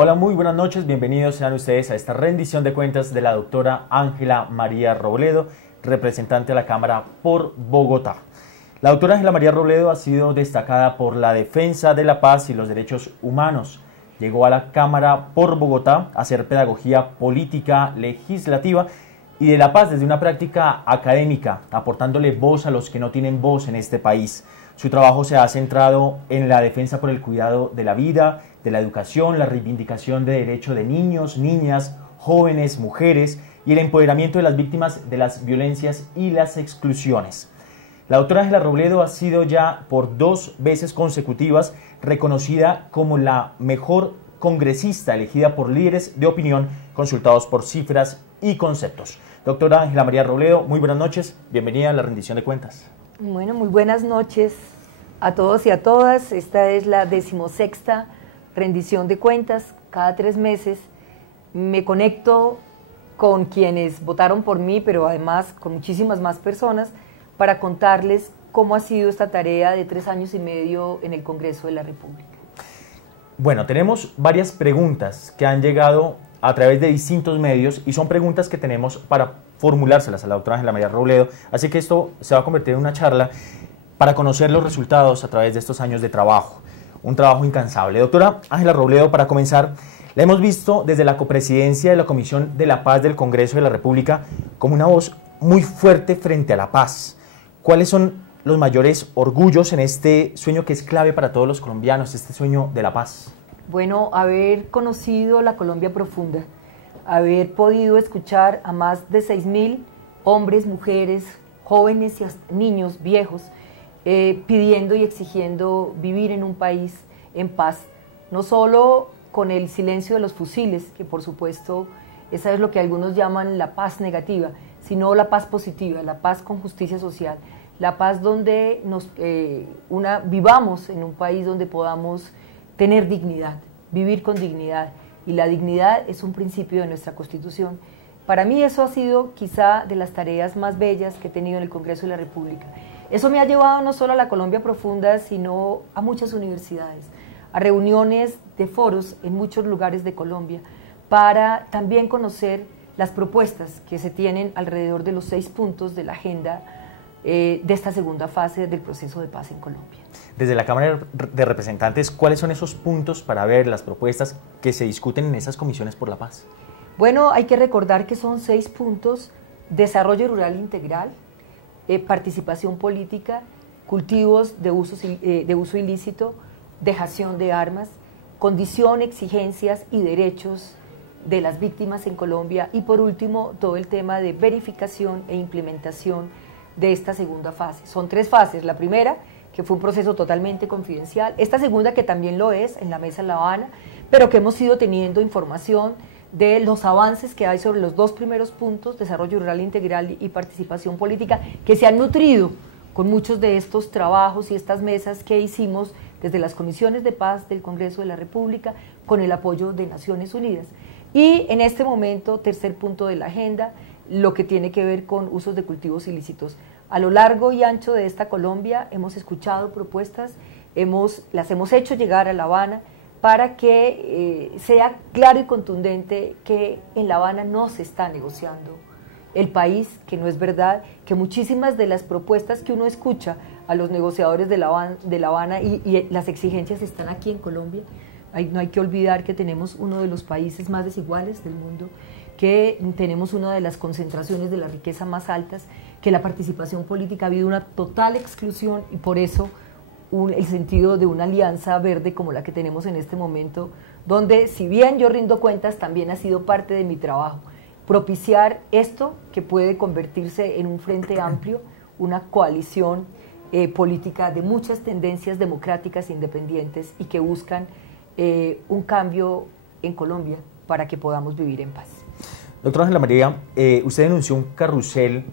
Hola, muy buenas noches, bienvenidos sean ustedes a esta rendición de cuentas de la doctora Ángela María Robledo, representante de la Cámara por Bogotá. La doctora Ángela María Robledo ha sido destacada por la defensa de la paz y los derechos humanos. Llegó a la Cámara por Bogotá a hacer pedagogía política, legislativa y de la paz desde una práctica académica, aportándole voz a los que no tienen voz en este país. Su trabajo se ha centrado en la defensa por el cuidado de la vida, de la educación, la reivindicación de derechos de niños, niñas, jóvenes, mujeres y el empoderamiento de las víctimas de las violencias y las exclusiones. La doctora Ángela Robledo ha sido ya por 2 veces consecutivas reconocida como la mejor congresista elegida por líderes de opinión consultados por cifras y conceptos. Doctora Ángela María Robledo, muy buenas noches, bienvenida a la rendición de cuentas. Bueno, muy buenas noches a todos y a todas. Esta es la 16ª rendición de cuentas. Cada 3 meses me conecto con quienes votaron por mí, pero además con muchísimas más personas, para contarles cómo ha sido esta tarea de 3 años y medio en el Congreso de la República. Bueno, tenemos varias preguntas que han llegado a través de distintos medios y son preguntas que tenemos para formulárselas a la doctora Ángela María Robledo, así que esto se va a convertir en una charla para conocer los resultados a través de estos años de trabajo, un trabajo incansable. Doctora Ángela Robledo, para comenzar, la hemos visto desde la copresidencia de la Comisión de la Paz del Congreso de la República como una voz muy fuerte frente a la paz. ¿Cuáles son los mayores orgullos en este sueño que es clave para todos los colombianos, este sueño de la paz? Bueno, haber conocido la Colombia profunda, haber podido escuchar a más de 6.000 hombres, mujeres, jóvenes y hasta niños, viejos, pidiendo y exigiendo vivir en un país en paz, no solo con el silencio de los fusiles, que por supuesto esa es lo que algunos llaman la paz negativa, sino la paz positiva, la paz con justicia social, la paz donde vivamos en un país donde podamos tener dignidad, vivir con dignidad, y la dignidad es un principio de nuestra Constitución. Para mí eso ha sido quizá de las tareas más bellas que he tenido en el Congreso de la República. Eso me ha llevado no solo a la Colombia profunda, sino a muchas universidades, a reuniones de foros en muchos lugares de Colombia, para también conocer las propuestas que se tienen alrededor de los 6 puntos de la agenda de esta segunda fase del proceso de paz en Colombia. Desde la Cámara de Representantes, ¿cuáles son esos puntos para ver las propuestas que se discuten en esas comisiones por la paz? Bueno, hay que recordar que son 6 puntos: desarrollo rural integral, participación política, cultivos de uso ilícito, dejación de armas, condición, exigencias y derechos de las víctimas en Colombia, y por último todo el tema de verificación e implementación de esta segunda fase. Son 3 fases: la primera, que fue un proceso totalmente confidencial; esta segunda, que también lo es en la mesa en La Habana, pero que hemos ido teniendo información de los avances que hay sobre los 2 primeros puntos, desarrollo rural integral y participación política, que se han nutrido con muchos de estos trabajos y estas mesas que hicimos desde las comisiones de paz del Congreso de la República, con el apoyo de Naciones Unidas. Y en este momento, tercer punto de la agenda, lo que tiene que ver con usos de cultivos ilícitos. A lo largo y ancho de esta Colombia hemos escuchado propuestas, las hemos hecho llegar a La Habana para que sea claro y contundente que en La Habana no se está negociando el país, que no es verdad, que muchísimas de las propuestas que uno escucha a los negociadores de La Habana y las exigencias están aquí en Colombia. No hay que olvidar que tenemos uno de los países más desiguales del mundo, que tenemos una de las concentraciones de la riqueza más altas, que la participación política ha habido una total exclusión, y por eso el sentido de una alianza verde como la que tenemos en este momento, donde si bien yo rindo cuentas, también ha sido parte de mi trabajo, propiciar esto que puede convertirse en un frente amplio, una coalición política de muchas tendencias democráticas e independientes y que buscan un cambio en Colombia para que podamos vivir en paz. Doctora Ángela María, usted denunció un carrusel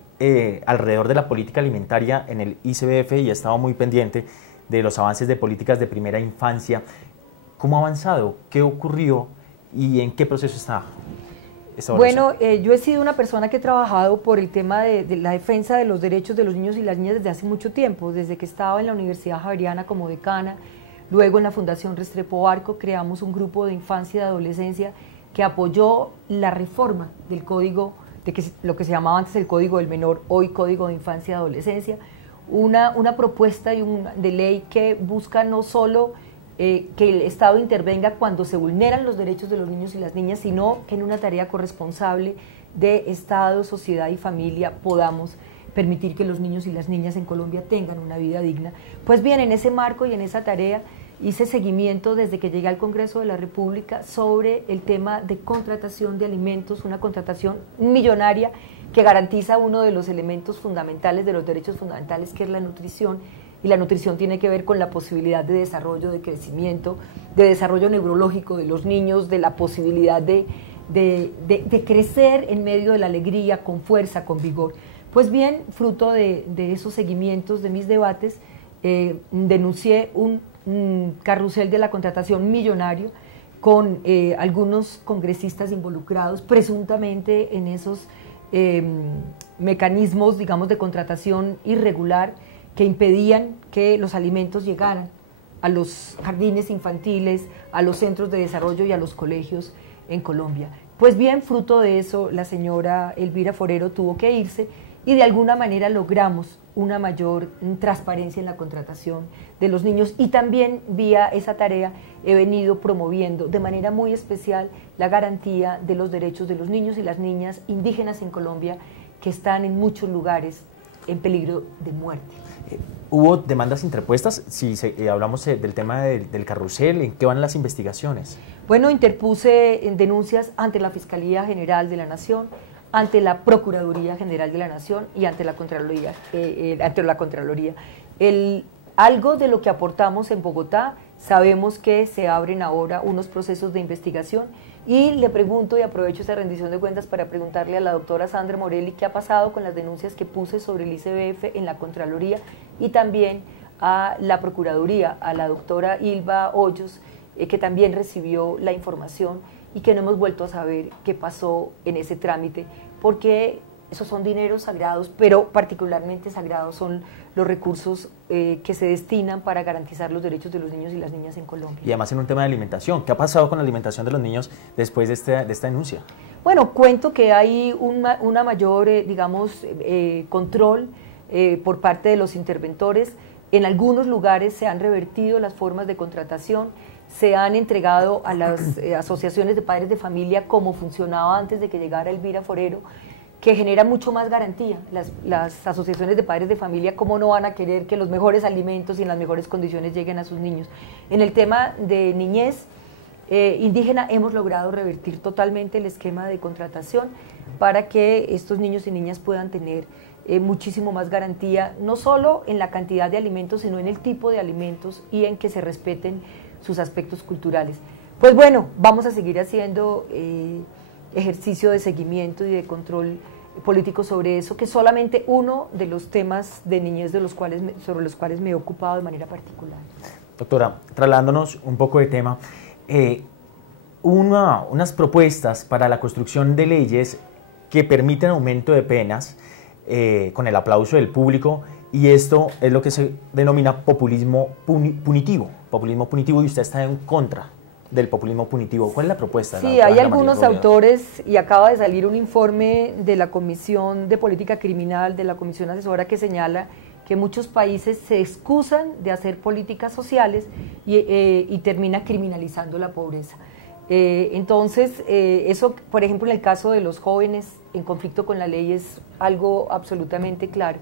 alrededor de la política alimentaria en el ICBF y ha estado muy pendiente de los avances de políticas de primera infancia. ¿Cómo ha avanzado? ¿Qué ocurrió? ¿Y en qué proceso está? Bueno, yo he sido una persona que he trabajado por el tema de la defensa de los derechos de los niños y las niñas desde hace mucho tiempo, desde que estaba en la Universidad Javeriana como decana. Luego en la Fundación Restrepo Barco creamos un grupo de infancia y de adolescencia que apoyó la reforma del código, lo que se llamaba antes el Código del Menor, hoy Código de Infancia y Adolescencia, una propuesta de ley que busca no solo que el Estado intervenga cuando se vulneran los derechos de los niños y las niñas, sino que en una tarea corresponsable de Estado, sociedad y familia podamos permitir que los niños y las niñas en Colombia tengan una vida digna. Pues bien, en ese marco y en esa tarea hice seguimiento desde que llegué al Congreso de la República sobre el tema de contratación de alimentos, una contratación millonaria que garantiza uno de los elementos fundamentales de los derechos fundamentales, que es la nutrición, y la nutrición tiene que ver con la posibilidad de desarrollo, de crecimiento, de desarrollo neurológico de los niños, de la posibilidad de crecer en medio de la alegría, con fuerza, con vigor. Pues bien, fruto de esos seguimientos, de mis debates, denuncié un carrusel de la contratación millonario con algunos congresistas involucrados presuntamente en esos mecanismos, digamos, de contratación irregular que impedían que los alimentos llegaran a los jardines infantiles, a los centros de desarrollo y a los colegios en Colombia. Pues bien, fruto de eso, la señora Elvira Forero tuvo que irse y de alguna manera logramos una mayor transparencia en la contratación de los niños, y también vía esa tarea he venido promoviendo de manera muy especial la garantía de los derechos de los niños y las niñas indígenas en Colombia, que están en muchos lugares en peligro de muerte. ¿Hubo demandas interpuestas? Si hablamos del tema del carrusel, ¿en qué van las investigaciones? Bueno, interpuse denuncias ante la Fiscalía General de la Nación, ante la Procuraduría General de la Nación y ante la Contraloría. Algo de lo que aportamos en Bogotá, sabemos que se abren ahora unos procesos de investigación, y le pregunto, y aprovecho esta rendición de cuentas para preguntarle a la doctora Sandra Morelli qué ha pasado con las denuncias que puse sobre el ICBF en la Contraloría, y también a la Procuraduría, a la doctora Ilva Hoyos, que también recibió la información y que no hemos vuelto a saber qué pasó en ese trámite, porque esos son dineros sagrados, pero particularmente sagrados son los recursos que se destinan para garantizar los derechos de los niños y las niñas en Colombia. Y además en un tema de alimentación, ¿qué ha pasado con la alimentación de los niños después de esta denuncia? Bueno, cuento que hay una mayor, control por parte de los interventores. En algunos lugares se han revertido las formas de contratación, se han entregado a las asociaciones de padres de familia como funcionaba antes de que llegara Elvira Forero, que genera mucho más garantía. Las asociaciones de padres de familia, ¿cómo no van a querer que los mejores alimentos y en las mejores condiciones lleguen a sus niños? En el tema de niñez indígena hemos logrado revertir totalmente el esquema de contratación para que estos niños y niñas puedan tener muchísimo más garantía, no solo en la cantidad de alimentos, sino en el tipo de alimentos y en que se respeten sus aspectos culturales. Pues bueno, vamos a seguir haciendo ejercicio de seguimiento y de control político sobre eso, que es solamente uno de los temas de niñez sobre los cuales me he ocupado de manera particular. Doctora, trasladándonos un poco de tema, unas propuestas para la construcción de leyes que permiten aumento de penas con el aplauso del público, y esto es lo que se denomina populismo punitivo, y usted está en contra del populismo punitivo. ¿Cuál es la propuesta? Sí, hay algunos autores, y acaba de salir un informe de la Comisión de Política Criminal, de la Comisión Asesora, que señala que muchos países se excusan de hacer políticas sociales y termina criminalizando la pobreza. Entonces, eso, por ejemplo, en el caso de los jóvenes en conflicto con la ley es algo absolutamente claro.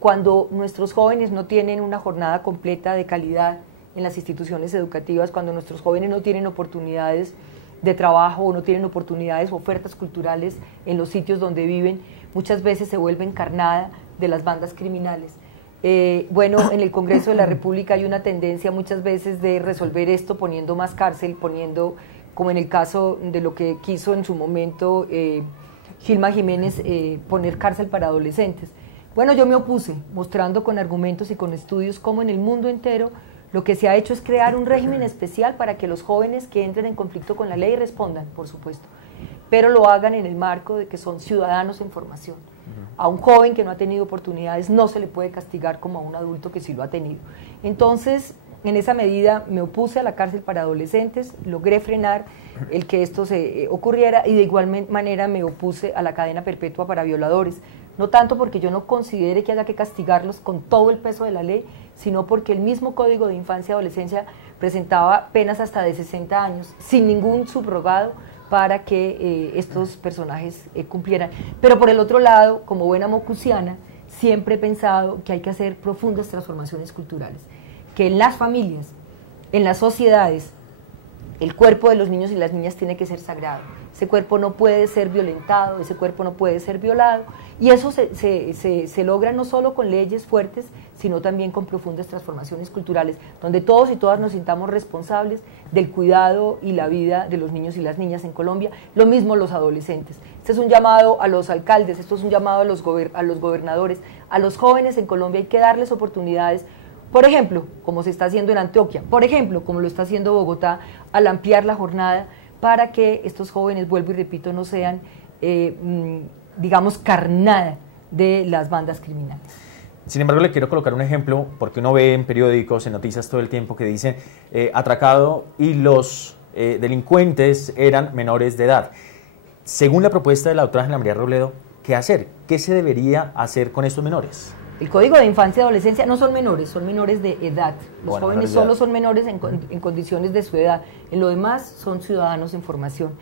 Cuando nuestros jóvenes no tienen una jornada completa de calidad en las instituciones educativas, cuando nuestros jóvenes no tienen oportunidades de trabajo o no tienen oportunidades o ofertas culturales en los sitios donde viven, muchas veces se vuelven carnada de las bandas criminales. Bueno, en el Congreso de la República hay una tendencia muchas veces de resolver esto poniendo más cárcel, poniendo, como en el caso de lo que quiso en su momento Gilma Jiménez, poner cárcel para adolescentes. Bueno, yo me opuse, mostrando con argumentos y con estudios cómo en el mundo entero lo que se ha hecho es crear un régimen especial para que los jóvenes que entren en conflicto con la ley respondan, por supuesto, pero lo hagan en el marco de que son ciudadanos en formación. A un joven que no ha tenido oportunidades no se le puede castigar como a un adulto que sí lo ha tenido. Entonces, en esa medida me opuse a la cárcel para adolescentes, logré frenar el que esto se ocurriera y de igual manera me opuse a la cadena perpetua para violadores. No tanto porque yo no considere que haya que castigarlos con todo el peso de la ley, sino porque el mismo Código de Infancia y Adolescencia presentaba penas hasta de 60 años, sin ningún subrogado para que estos personajes cumplieran. Pero por el otro lado, como buena mocusiana, siempre he pensado que hay que hacer profundas transformaciones culturales, que en las familias, en las sociedades, el cuerpo de los niños y las niñas tiene que ser sagrado. Ese cuerpo no puede ser violentado, ese cuerpo no puede ser violado, y eso se logra no solo con leyes fuertes, sino también con profundas transformaciones culturales, donde todos y todas nos sintamos responsables del cuidado y la vida de los niños y las niñas en Colombia, lo mismo los adolescentes. Este es un llamado a los alcaldes, esto es un llamado a los gobernadores, a los jóvenes en Colombia, hay que darles oportunidades. Por ejemplo, como se está haciendo en Antioquia, por ejemplo, como lo está haciendo Bogotá, al ampliar la jornada para que estos jóvenes, vuelvo y repito, no sean, digamos, carnada de las bandas criminales. Sin embargo, le quiero colocar un ejemplo, porque uno ve en periódicos, en noticias todo el tiempo que dicen atracado y los delincuentes eran menores de edad. Según la propuesta de la doctora Ángela María Robledo, ¿qué hacer? ¿Qué se debería hacer con estos menores? El Código de Infancia y Adolescencia no son menores de edad. Los jóvenes solo son menores en condiciones de su edad. En lo demás son ciudadanos en formación.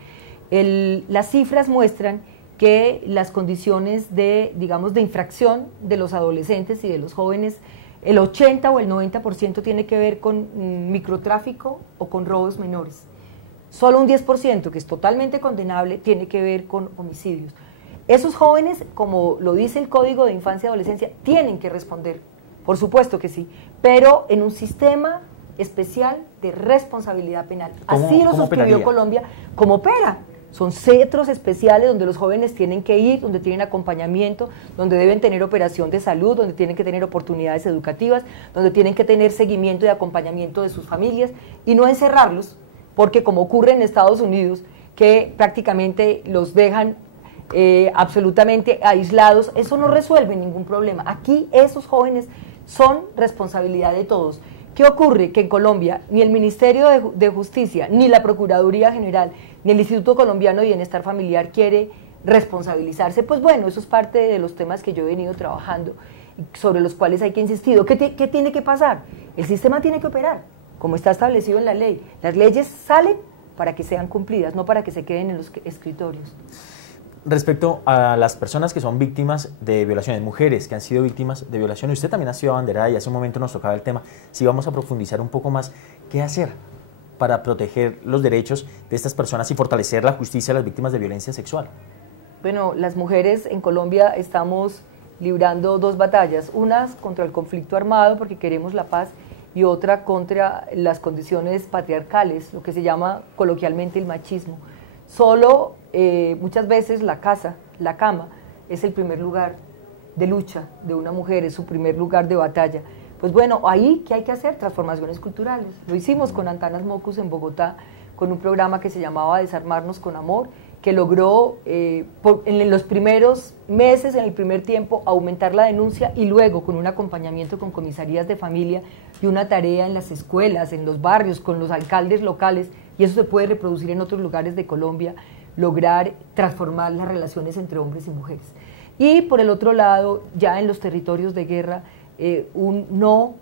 Las cifras muestran que las condiciones de, digamos, de infracción de los adolescentes y de los jóvenes, el 80 o el 90% tiene que ver con microtráfico o con robos menores. Solo un 10%, que es totalmente condenable, tiene que ver con homicidios. Esos jóvenes, como lo dice el Código de Infancia y Adolescencia, tienen que responder, por supuesto que sí, pero en un sistema especial de responsabilidad penal. Así lo suscribió Colombia, como opera. Son centros especiales donde los jóvenes tienen que ir, donde tienen acompañamiento, donde deben tener operación de salud, donde tienen que tener oportunidades educativas, donde tienen que tener seguimiento y acompañamiento de sus familias, y no encerrarlos, porque como ocurre en Estados Unidos, que prácticamente los dejan absolutamente aislados, eso no resuelve ningún problema. Aquí esos jóvenes son responsabilidad de todos. ¿Qué ocurre? Que en Colombia ni el Ministerio de Justicia, ni la Procuraduría General, ni el Instituto Colombiano de Bienestar Familiar quiere responsabilizarse. Pues bueno, eso es parte de los temas que yo he venido trabajando, sobre los cuales hay que insistir. ¿Qué tiene que pasar? El sistema tiene que operar, como está establecido en la ley. Las leyes salen para que sean cumplidas, no para que se queden en los escritorios. Respecto a las personas que son víctimas de violaciones, mujeres que han sido víctimas de violaciones, usted también ha sido abanderada y hace un momento nos tocaba el tema. Si vamos a profundizar un poco más, ¿qué hacer para proteger los derechos de estas personas y fortalecer la justicia a las víctimas de violencia sexual? Bueno, las mujeres en Colombia estamos librando dos batallas, unas contra el conflicto armado porque queremos la paz y otra contra las condiciones patriarcales, lo que se llama coloquialmente el machismo. Solo muchas veces la casa, la cama, es el primer lugar de lucha de una mujer, es su primer lugar de batalla. Pues bueno, ahí, ¿qué hay que hacer? Transformaciones culturales. Lo hicimos con Antanas Mocus en Bogotá, con un programa que se llamaba Desarmarnos con Amor, que logró en los primeros meses, en el primer tiempo, aumentar la denuncia y luego con un acompañamiento con comisarías de familia y una tarea en las escuelas, en los barrios, con los alcaldes locales, y eso se puede reproducir en otros lugares de Colombia, lograr transformar las relaciones entre hombres y mujeres. Y por el otro lado, ya en los territorios de guerra, un no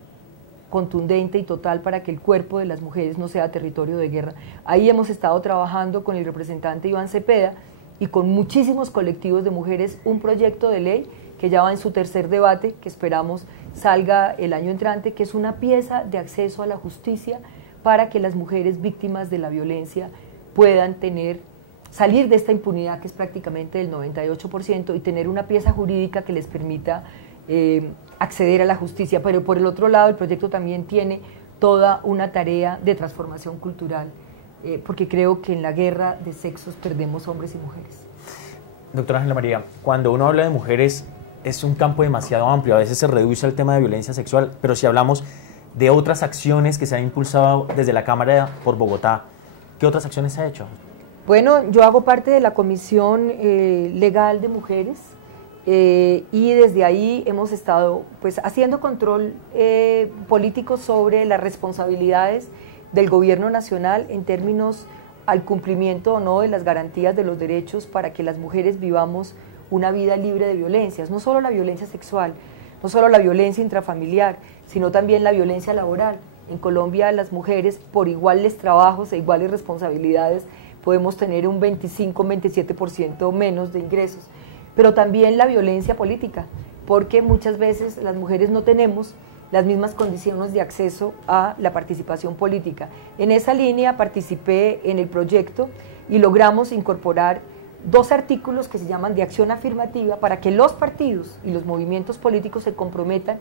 contundente y total para que el cuerpo de las mujeres no sea territorio de guerra. Ahí hemos estado trabajando con el representante Iván Cepeda y con muchísimos colectivos de mujeres un proyecto de ley que ya va en su tercer debate, que esperamos salga el año entrante, que es una pieza de acceso a la justicia para que las mujeres víctimas de la violencia puedan salir de esta impunidad que es prácticamente del 98% y tener una pieza jurídica que les permita acceder a la justicia. Pero por el otro lado, el proyecto también tiene toda una tarea de transformación cultural, porque creo que en la guerra de sexos perdemos hombres y mujeres. Doctora Ángela María, cuando uno habla de mujeres es un campo demasiado amplio, a veces se reduce al tema de violencia sexual, pero si hablamos de otras acciones que se han impulsado desde la Cámara por Bogotá, ¿qué otras acciones se ha hecho? Bueno, yo hago parte de la Comisión Legal de Mujeres. y desde ahí hemos estado pues haciendo control político sobre las responsabilidades del gobierno nacional en términos al cumplimiento o no de las garantías de los derechos para que las mujeres vivamos una vida libre de violencias, no solo la violencia sexual, no solo la violencia intrafamiliar, sino también la violencia laboral. En Colombia las mujeres por iguales trabajos e iguales responsabilidades podemos tener un 25, 27% menos de ingresos, pero también la violencia política, porque muchas veces las mujeres no tenemos las mismas condiciones de acceso a la participación política. En esa línea participé en el proyecto y logramos incorporar 2 artículos que se llaman de acción afirmativa para que los partidos y los movimientos políticos se comprometan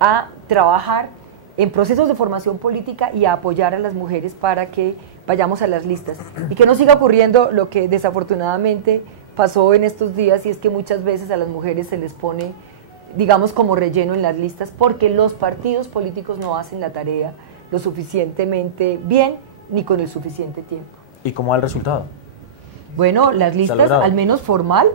a trabajar en procesos de formación política y a apoyar a las mujeres para que vayamos a las listas y que no siga ocurriendo lo que desafortunadamente pasó en estos días, y es que muchas veces a las mujeres se les pone, digamos, como relleno en las listas porque los partidos políticos no hacen la tarea lo suficientemente bien ni con el suficiente tiempo. ¿Y cómo va el resultado? Bueno, las listas, al menos formal,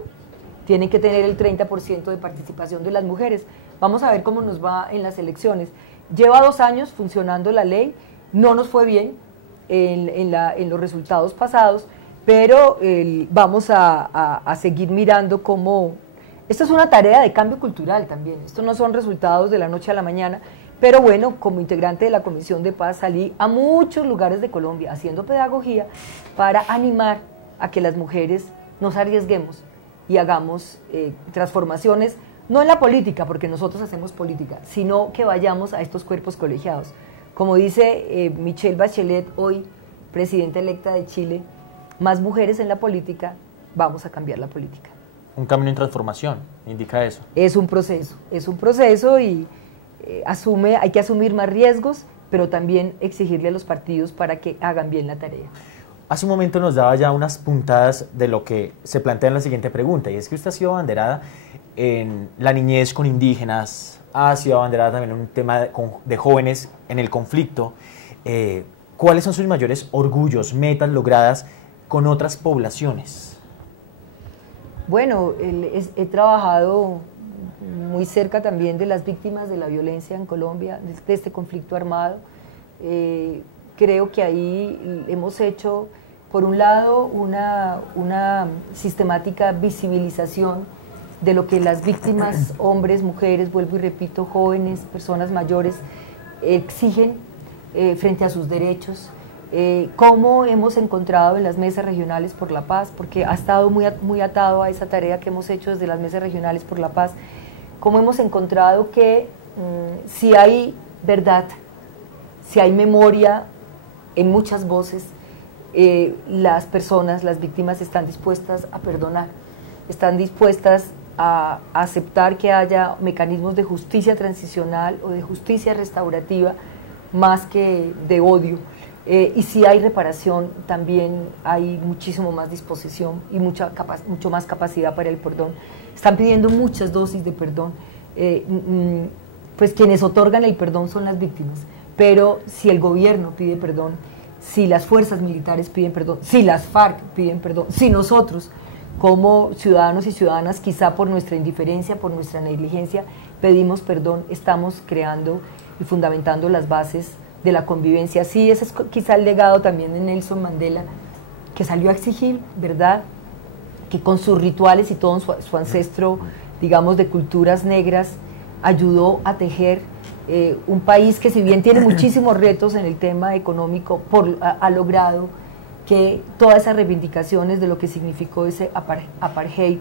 tienen que tener el 30% de participación de las mujeres. Vamos a ver cómo nos va en las elecciones. Lleva 2 años funcionando la ley, no nos fue bien en los resultados pasados, pero vamos a seguir mirando cómo. Esto es una tarea de cambio cultural también, esto no son resultados de la noche a la mañana, pero bueno, como integrante de la Comisión de Paz salí a muchos lugares de Colombia haciendo pedagogía para animar a que las mujeres nos arriesguemos y hagamos transformaciones, no en la política, porque nosotros hacemos política, sino que vayamos a estos cuerpos colegiados. Como dice Michelle Bachelet, hoy presidenta electa de Chile, más mujeres en la política, vamos a cambiar la política. Un camino en transformación, indica eso. Es un proceso y hay que asumir más riesgos, pero también exigirle a los partidos para que hagan bien la tarea. Hace un momento nos daba ya unas puntadas de lo que se plantea en la siguiente pregunta, y es que usted ha sido abanderada en la niñez con indígenas, ha sido abanderada también en un tema de jóvenes en el conflicto. ¿Cuáles son sus mayores orgullos, metas logradas con otras poblaciones? Bueno, he trabajado muy cerca también de las víctimas de la violencia en Colombia, de este conflicto armado. Creo que ahí hemos hecho, por un lado, una sistemática visibilización de lo que las víctimas, hombres, mujeres, vuelvo y repito, jóvenes, personas mayores, exigen frente a sus derechos. Cómo hemos encontrado en las mesas regionales por la paz, porque ha estado muy atado a esa tarea que hemos hecho desde las mesas regionales por la paz, cómo hemos encontrado que si hay verdad, si hay memoria en muchas voces, las personas, las víctimas están dispuestas a perdonar, están dispuestas a aceptar que haya mecanismos de justicia transicional o de justicia restaurativa más que de odio. Y si hay reparación, también hay muchísimo más disposición y mucho más capacidad para el perdón. Están pidiendo muchas dosis de perdón. Pues quienes otorgan el perdón son las víctimas, pero si el gobierno pide perdón, si las fuerzas militares piden perdón, si las FARC piden perdón, si nosotros como ciudadanos y ciudadanas, quizá por nuestra indiferencia, por nuestra negligencia, pedimos perdón, estamos creando y fundamentando las bases de la convivencia. Sí, ese es quizá el legado también de Nelson Mandela, que salió a exigir verdad, que con sus rituales y todo su ancestro, digamos, de culturas negras, ayudó a tejer un país que, si bien tiene muchísimos retos en el tema económico, ha logrado que todas esas reivindicaciones de lo que significó ese apartheid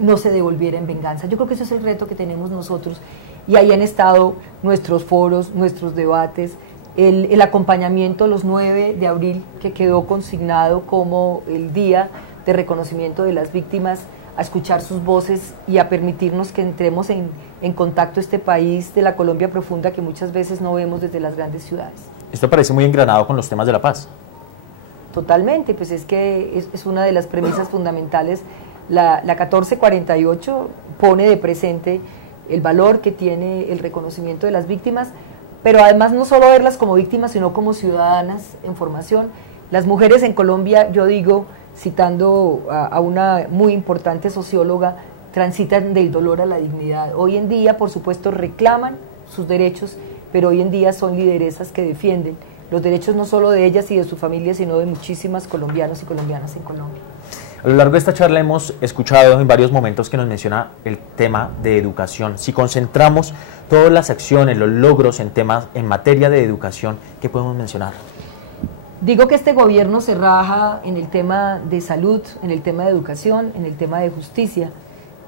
no se devolviera en venganza. Yo creo que ese es el reto que tenemos nosotros, y ahí han estado nuestros foros, nuestros debates, el acompañamiento los 9 de abril, que quedó consignado como el día de reconocimiento de las víctimas, a escuchar sus voces y a permitirnos que entremos en contacto este país de la Colombia profunda que muchas veces no vemos desde las grandes ciudades. Esto parece muy engranado con los temas de la paz. Totalmente, pues es que es una de las premisas fundamentales. La 1448 pone de presente el valor que tiene el reconocimiento de las víctimas, pero además no solo verlas como víctimas, sino como ciudadanas en formación. Las mujeres en Colombia, yo digo, citando a una muy importante socióloga, transitan del dolor a la dignidad. Hoy en día, por supuesto, reclaman sus derechos, pero hoy en día son lideresas que defienden los derechos no solo de ellas y de su familia, sino de muchísimas colombianos y colombianas en Colombia. A lo largo de esta charla hemos escuchado en varios momentos que nos menciona el tema de educación. Si concentramos todas las acciones, los logros en temas, en materia de educación, ¿qué podemos mencionar? Digo que este gobierno se raja en el tema de salud, en el tema de educación, en el tema de justicia.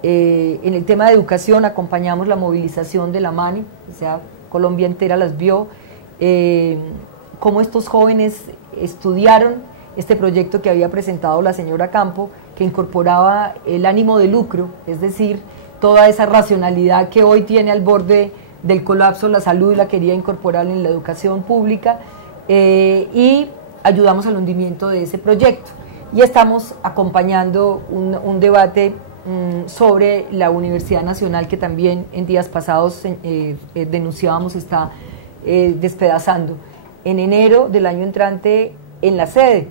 En el tema de educación acompañamos la movilización de la MANI, o sea, Colombia entera las vio, cómo estos jóvenes estudiaron este proyecto que había presentado la señora Campo, que incorporaba el ánimo de lucro, es decir, toda esa racionalidad que hoy tiene al borde del colapso la salud, la quería incorporar en la educación pública, y ayudamos al hundimiento de ese proyecto. Y estamos acompañando un debate sobre la Universidad Nacional, que también en días pasados denunciábamos está despedazando. En enero del año entrante, en la sede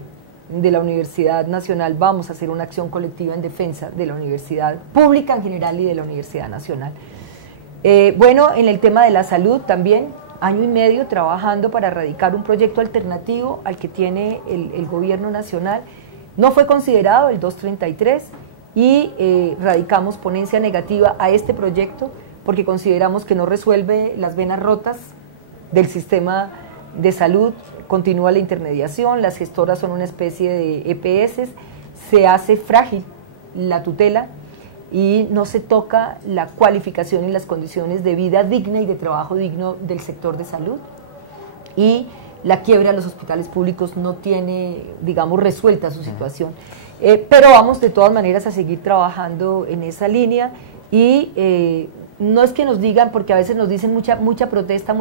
de la Universidad Nacional, vamos a hacer una acción colectiva en defensa de la universidad pública en general y de la Universidad Nacional. Bueno, en el tema de la salud también, año y medio trabajando para erradicar un proyecto alternativo al que tiene el gobierno nacional. No fue considerado el 233 y radicamos ponencia negativa a este proyecto porque consideramos que no resuelve las venas rotas del sistema de salud, continúa la intermediación, las gestoras son una especie de EPS, se hace frágil la tutela y no se toca la cualificación y las condiciones de vida digna y de trabajo digno del sector de salud, y la quiebra de los hospitales públicos no tiene, digamos, resuelta su situación. Pero vamos de todas maneras a seguir trabajando en esa línea y no es que nos digan, porque a veces nos dicen mucha protesta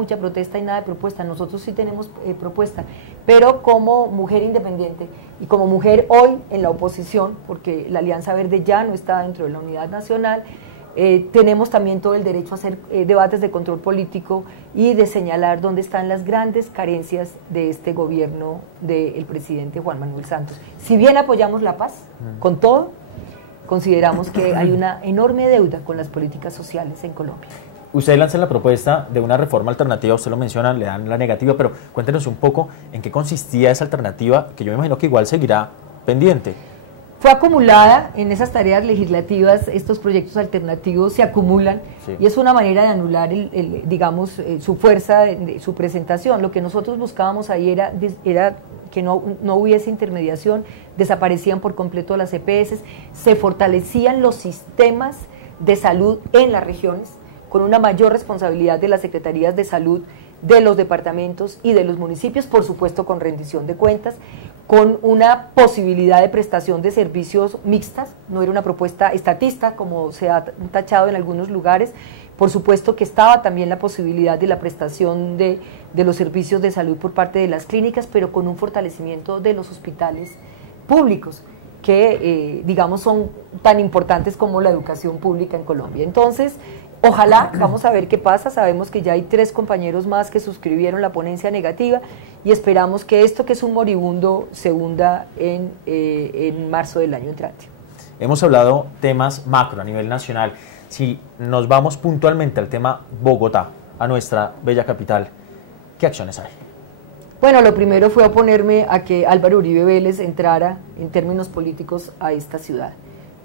y nada de propuesta. Nosotros sí tenemos propuesta, pero como mujer independiente y como mujer hoy en la oposición, porque la Alianza Verde ya no está dentro de la Unidad Nacional, tenemos también todo el derecho a hacer debates de control político y de señalar dónde están las grandes carencias de este gobierno del presidente Juan Manuel Santos. Si bien apoyamos la paz, con todo, consideramos que hay una enorme deuda con las políticas sociales en Colombia. Usted lanza la propuesta de una reforma alternativa, usted lo menciona, le dan la negativa, pero cuéntenos un poco en qué consistía esa alternativa, que yo me imagino que igual seguirá pendiente. Fue acumulada en esas tareas legislativas, estos proyectos alternativos se acumulan, sí, y es una manera de anular, digamos, su fuerza, su presentación. Lo que nosotros buscábamos ahí era que no hubiese intermediación, desaparecían por completo las EPS, se fortalecían los sistemas de salud en las regiones, con una mayor responsabilidad de las secretarías de salud, de los departamentos y de los municipios, por supuesto con rendición de cuentas, con una posibilidad de prestación de servicios mixtas, no era una propuesta estatista como se ha tachado en algunos lugares. Por supuesto que estaba también la posibilidad de la prestación de los servicios de salud por parte de las clínicas, pero con un fortalecimiento de los hospitales públicos, que digamos son tan importantes como la educación pública en Colombia. Entonces, ojalá, vamos a ver qué pasa, sabemos que ya hay 3 compañeros más que suscribieron la ponencia negativa y esperamos que esto que es un moribundo se hunda en marzo del año entrante. Hemos hablado temas macro a nivel nacional. Si nos vamos puntualmente al tema Bogotá, a nuestra bella capital, ¿qué acciones hay? Bueno, lo primero fue oponerme a que Álvaro Uribe Vélez entrara en términos políticos a esta ciudad.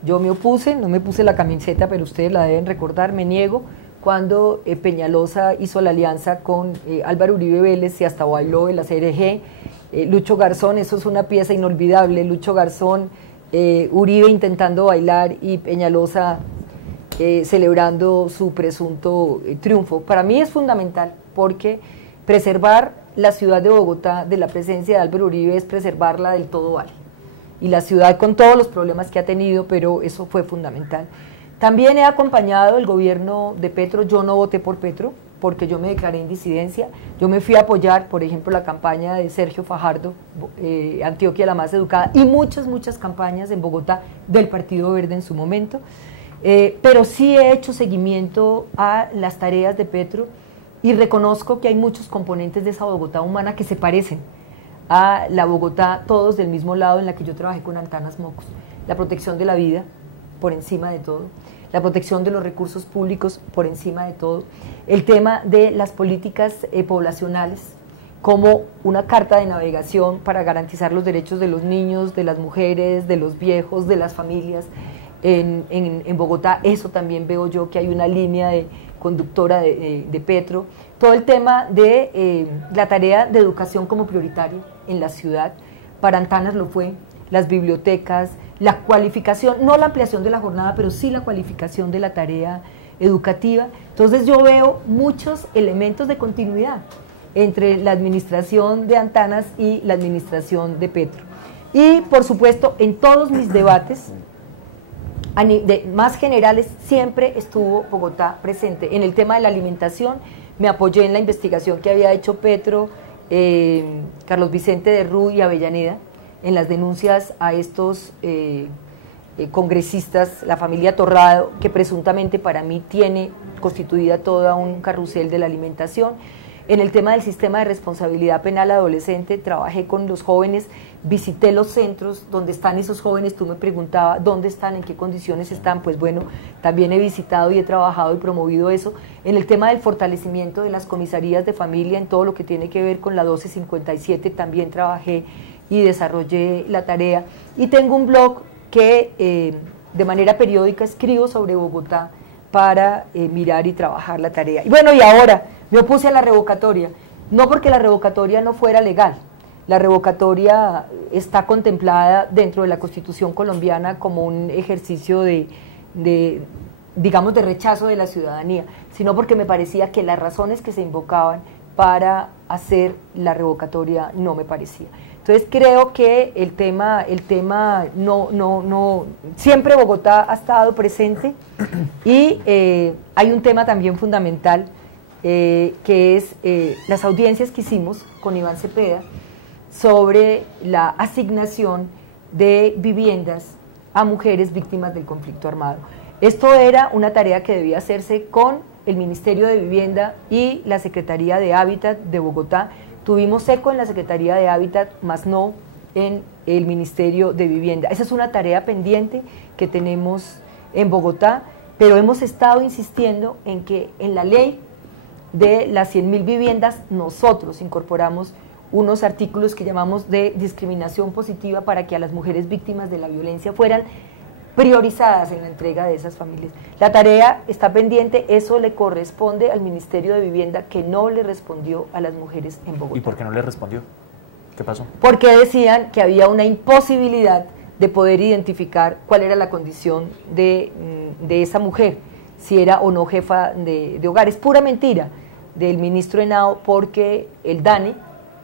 Yo me opuse, no me puse la camiseta, pero ustedes la deben recordar, me niego cuando Peñalosa hizo la alianza con Álvaro Uribe Vélez y hasta bailó en la CRG, Lucho Garzón, eso es una pieza inolvidable, Lucho Garzón, Uribe intentando bailar y Peñalosa celebrando su presunto triunfo. Para mí es fundamental porque preservar la ciudad de Bogotá de la presencia de Álvaro Uribe es preservarla del todo vale. Y la ciudad con todos los problemas que ha tenido, pero eso fue fundamental. También he acompañado el gobierno de Petro, yo no voté por Petro porque yo me declaré en disidencia, yo me fui a apoyar, por ejemplo, la campaña de Sergio Fajardo, Antioquia la más educada, y muchas campañas en Bogotá del Partido Verde en su momento. Pero sí he hecho seguimiento a las tareas de Petro y reconozco que hay muchos componentes de esa Bogotá humana que se parecen a la Bogotá, todos del mismo lado, en la que yo trabajé con Antanas Mocos. La protección de la vida, por encima de todo, la protección de los recursos públicos por encima de todo, el tema de las políticas poblacionales como una carta de navegación para garantizar los derechos de los niños, de las mujeres, de los viejos, de las familias en Bogotá. Eso también veo yo que hay una línea de conductora de Petro. Todo el tema de la tarea de educación como prioritaria en la ciudad, para Antanas lo fue, las bibliotecas, la cualificación, no la ampliación de la jornada, pero sí la cualificación de la tarea educativa. Entonces yo veo muchos elementos de continuidad entre la administración de Antanas y la administración de Petro. Y por supuesto, en todos mis debates más generales siempre estuvo Bogotá presente. En el tema de la alimentación me apoyé en la investigación que había hecho Petro, Carlos Vicente de Rú y Avellaneda, en las denuncias a estos congresistas, la familia Torrado, que presuntamente para mí tiene constituida toda un carrusel de la alimentación. En el tema del sistema de responsabilidad penal adolescente, trabajé con los jóvenes, visité los centros donde están esos jóvenes, tú me preguntabas dónde están, en qué condiciones están, pues bueno, también he visitado y he trabajado y promovido eso. En el tema del fortalecimiento de las comisarías de familia, en todo lo que tiene que ver con la 1257, también trabajé y desarrollé la tarea. Y tengo un blog que de manera periódica escribo sobre Bogotá para mirar y trabajar la tarea. Y bueno, y ahora me opuse a la revocatoria, no porque la revocatoria no fuera legal, la revocatoria está contemplada dentro de la Constitución colombiana como un ejercicio digamos, de rechazo de la ciudadanía, sino porque me parecía que las razones que se invocaban para hacer la revocatoria no me parecía. Entonces creo que el tema siempre Bogotá ha estado presente y hay un tema también fundamental que es las audiencias que hicimos con Iván Cepeda sobre la asignación de viviendas a mujeres víctimas del conflicto armado. Esto era una tarea que debía hacerse con el Ministerio de Vivienda y la Secretaría de Hábitat de Bogotá. Tuvimos eco en la Secretaría de Hábitat, más no en el Ministerio de Vivienda. Esa es una tarea pendiente que tenemos en Bogotá, pero hemos estado insistiendo en que en la ley de las 100.000 viviendas nosotros incorporamos unos artículos que llamamos de discriminación positiva para que a las mujeres víctimas de la violencia fueran priorizadas en la entrega de esas familias. La tarea está pendiente, eso le corresponde al Ministerio de Vivienda, que no le respondió a las mujeres en Bogotá. ¿Y por qué no le respondió? ¿Qué pasó? Porque decían que había una imposibilidad de poder identificar cuál era la condición de esa mujer, si era o no jefa de hogar. Es pura mentira del ministro Henao, porque el DANE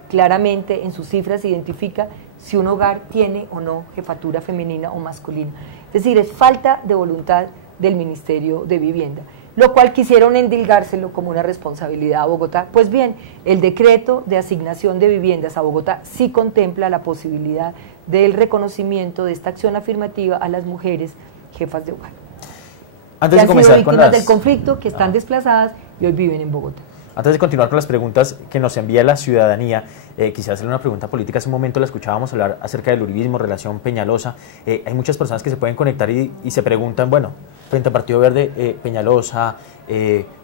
claramente en sus cifras identifica si un hogar tiene o no jefatura femenina o masculina. Es decir, es falta de voluntad del Ministerio de Vivienda, lo cual quisieron endilgárselo como una responsabilidad a Bogotá. Pues bien, el decreto de asignación de viviendas a Bogotá sí contempla la posibilidad del reconocimiento de esta acción afirmativa a las mujeres jefas de hogar. Antes de comenzar han sido víctimas del conflicto, que están desplazadas y hoy viven en Bogotá. Antes de continuar con las preguntas que nos envía la ciudadanía, quisiera hacerle una pregunta política. Hace un momento la escuchábamos hablar acerca del uribismo, relación Peñalosa. Hay muchas personas que se pueden conectar y se preguntan, bueno, frente al Partido Verde, Peñalosa,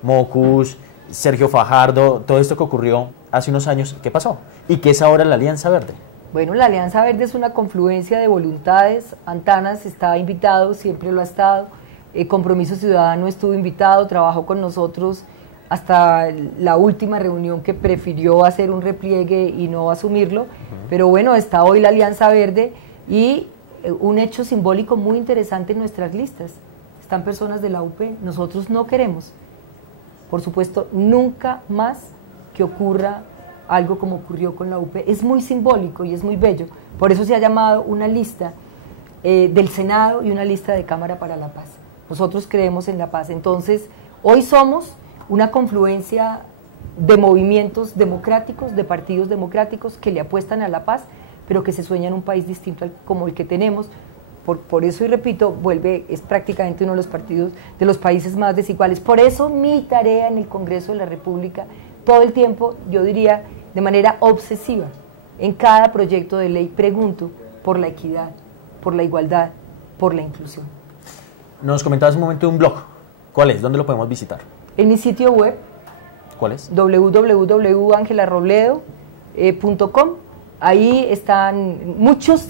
Mocus, Sergio Fajardo, todo esto que ocurrió hace unos años, ¿qué pasó? ¿Y qué es ahora la Alianza Verde? Bueno, la Alianza Verde es una confluencia de voluntades. Antanas estaba invitado, siempre lo ha estado. Compromiso Ciudadano estuvo invitado, trabajó con nosotros hasta la última reunión, que prefirió hacer un repliegue y no asumirlo, pero bueno, está hoy la Alianza Verde y un hecho simbólico muy interesante en nuestras listas. Están personas de la UP, nosotros no queremos, por supuesto, nunca más que ocurra algo como ocurrió con la UP. Es muy simbólico y es muy bello, por eso se ha llamado una lista del Senado y una lista de Cámara para la Paz. Nosotros creemos en la paz, entonces hoy somos una confluencia de movimientos democráticos, de partidos democráticos que le apuestan a la paz, pero que se sueñan un país distinto como el que tenemos. Por eso, y repito, es prácticamente uno de los partidos de los países más desiguales. Por eso mi tarea en el Congreso de la República, todo el tiempo, yo diría, de manera obsesiva, en cada proyecto de ley pregunto por la equidad, por la igualdad, por la inclusión. Nos comentabas un momento de un blog. ¿Cuál es? ¿Dónde lo podemos visitar? En mi sitio web. ¿Cuál es? www.angelarobledo.com. Ahí están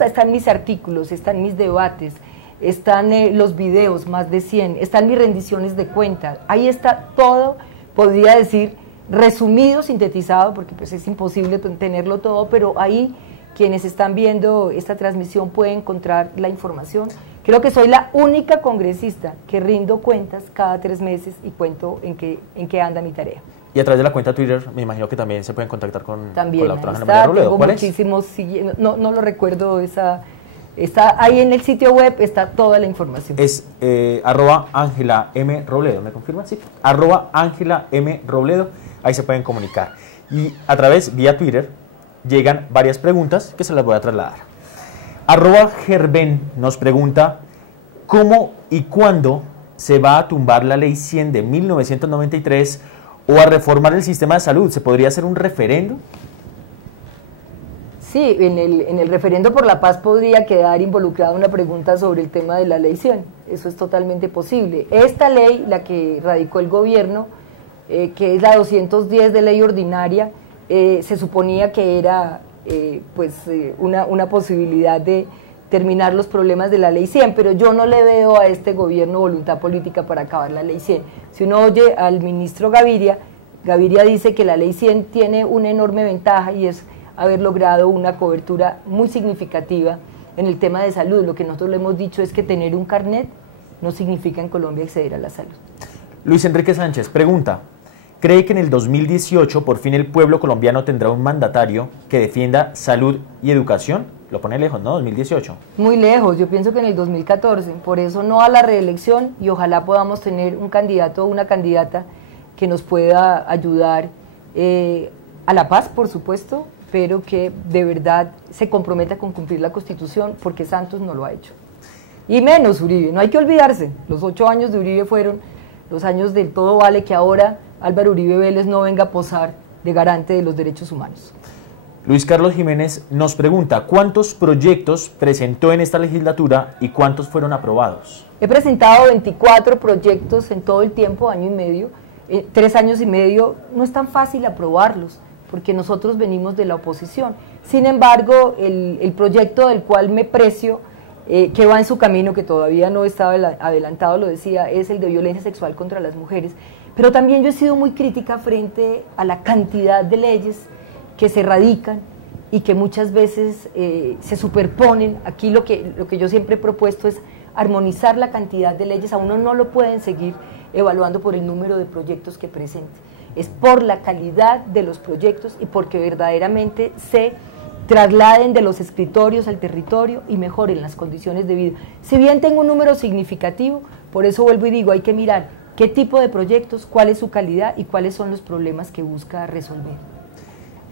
están mis artículos, están mis debates, están los videos, más de 100, están mis rendiciones de cuentas. Ahí está todo, podría decir, resumido, sintetizado, porque pues es imposible tenerlo todo, pero ahí quienes están viendo esta transmisión pueden encontrar la información. Creo que soy la única congresista que rindo cuentas cada 3 meses y cuento en qué anda mi tarea. Y a través de la cuenta Twitter, me imagino que también se pueden contactar con la doctora Ángela María Robledo. Tengo muchísimos, no lo recuerdo, está ahí en el sitio web, está toda la información. Es @Ángela M. Robledo, ¿me confirman? Sí, @Ángela M. Robledo, ahí se pueden comunicar. Y a través, vía Twitter, llegan varias preguntas que se las voy a trasladar. @Gerben nos pregunta, ¿cómo y cuándo se va a tumbar la ley 100 de 1993 o a reformar el sistema de salud? ¿Se podría hacer un referendo? Sí, en el referendo por la paz podría quedar involucrada una pregunta sobre el tema de la ley 100. Eso es totalmente posible. Esta ley, la que radicó el gobierno, que es la 210 de ley ordinaria, se suponía que era una posibilidad de terminar los problemas de la ley 100, pero yo no le veo a este gobierno voluntad política para acabar la ley 100. Si uno oye al ministro Gaviria dice que la ley 100 tiene una enorme ventaja y es haber logrado una cobertura muy significativa en el tema de salud. Lo que nosotros le hemos dicho es que tener un carnet no significa en Colombia acceder a la salud. Luis Enrique Sánchez pregunta, ¿cree que en el 2018 por fin el pueblo colombiano tendrá un mandatario que defienda salud y educación? Lo pone lejos, ¿no? 2018. Muy lejos, yo pienso que en el 2014, por eso no a la reelección y ojalá podamos tener un candidato o una candidata que nos pueda ayudar a la paz, por supuesto, pero que de verdad se comprometa con cumplir la Constitución, porque Santos no lo ha hecho. Y menos Uribe, no hay que olvidarse, los 8 años de Uribe fueron los años del todo vale, que ahora Álvaro Uribe Vélez no venga a posar de garante de los derechos humanos. Luis Carlos Jiménez nos pregunta, ¿cuántos proyectos presentó en esta legislatura y cuántos fueron aprobados? He presentado 24 proyectos en todo el tiempo, año y medio, 3 años y medio, no es tan fácil aprobarlos, porque nosotros venimos de la oposición. Sin embargo, el proyecto del cual me precio, que va en su camino, que todavía no estaba adelantado, lo decía, es el de violencia sexual contra las mujeres. Pero también yo he sido muy crítica frente a la cantidad de leyes que se radican y que muchas veces se superponen. Aquí lo que yo siempre he propuesto es armonizar la cantidad de leyes. A uno no lo pueden seguir evaluando por el número de proyectos que presente, es por la calidad de los proyectos y porque verdaderamente se trasladen de los escritorios al territorio y mejoren las condiciones de vida. Si bien tengo un número significativo, por eso vuelvo y digo, hay que mirar qué tipo de proyectos, cuál es su calidad y cuáles son los problemas que busca resolver.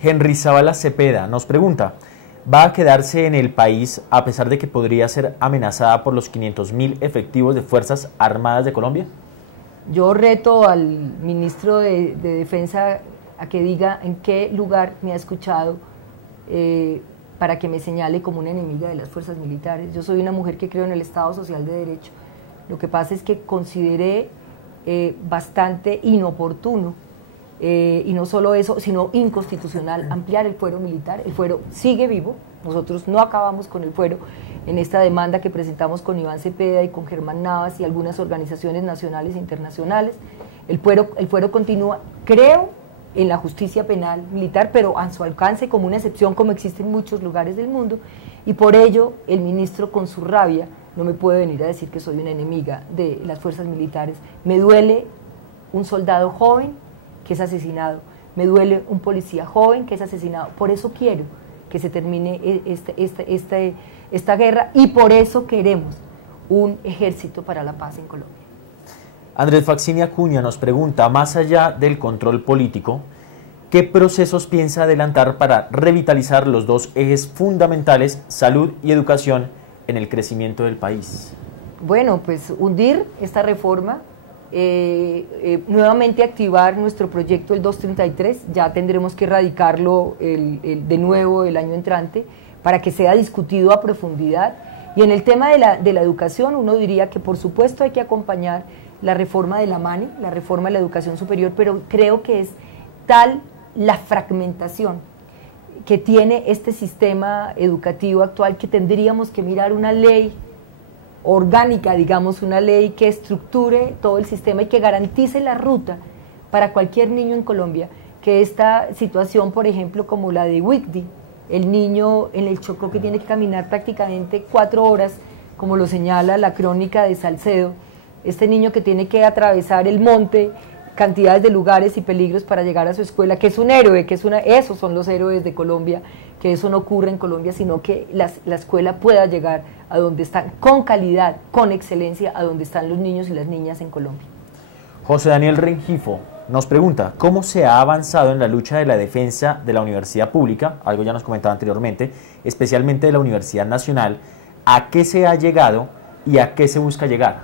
Henry Zavala Cepeda nos pregunta, ¿va a quedarse en el país a pesar de que podría ser amenazada por los 500.000 efectivos de Fuerzas Armadas de Colombia? Yo reto al ministro de Defensa a que diga en qué lugar me ha escuchado para que me señale como una enemiga de las fuerzas militares. Yo soy una mujer que creo en el Estado Social de Derecho. Lo que pasa es que consideré bastante inoportuno, y no solo eso, sino inconstitucional, ampliar el fuero militar. El fuero sigue vivo, nosotros no acabamos con el fuero en esta demanda que presentamos con Iván Cepeda y con Germán Navas y algunas organizaciones nacionales e internacionales. El fuero continúa, creo en la justicia penal militar, pero a su alcance como una excepción, como existe en muchos lugares del mundo, y por ello el ministro, con su rabia, no me puede venir a decir que soy una enemiga de las fuerzas militares. Me duele un soldado joven que es asesinado, me duele un policía joven que es asesinado, por eso quiero que se termine esta guerra y por eso queremos un ejército para la paz en Colombia. Andrés Faxini Acuña nos pregunta, más allá del control político, ¿qué procesos piensa adelantar para revitalizar los dos ejes fundamentales, salud y educación, en el crecimiento del país? Bueno, pues hundir esta reforma, nuevamente activar nuestro proyecto el 233, ya tendremos que erradicarlo de nuevo el año entrante, para que sea discutido a profundidad Y en el tema de la educación, uno diría que por supuesto hay que acompañar la reforma de la MANE, la reforma de la educación superior, pero creo que es tal la fragmentación que tiene este sistema educativo actual que tendríamos que mirar una ley orgánica, digamos, una ley que estructure todo el sistema y que garantice la ruta para cualquier niño en Colombia, que esta situación, por ejemplo, como la de Wigdy, el niño en el Chocó que tiene que caminar prácticamente 4 horas, como lo señala la crónica de Salcedo, este niño que tiene que atravesar el monte, cantidades de lugares y peligros para llegar a su escuela, que es un héroe, esos son los héroes de Colombia, que eso no ocurre en Colombia, sino que la escuela pueda llegar a donde están, con calidad, con excelencia, a donde están los niños y las niñas en Colombia. José Daniel Rengifo nos pregunta, ¿cómo se ha avanzado en la lucha de la defensa de la universidad pública? Algo ya nos comentaba anteriormente, especialmente de la Universidad Nacional. ¿A qué se ha llegado y a qué se busca llegar?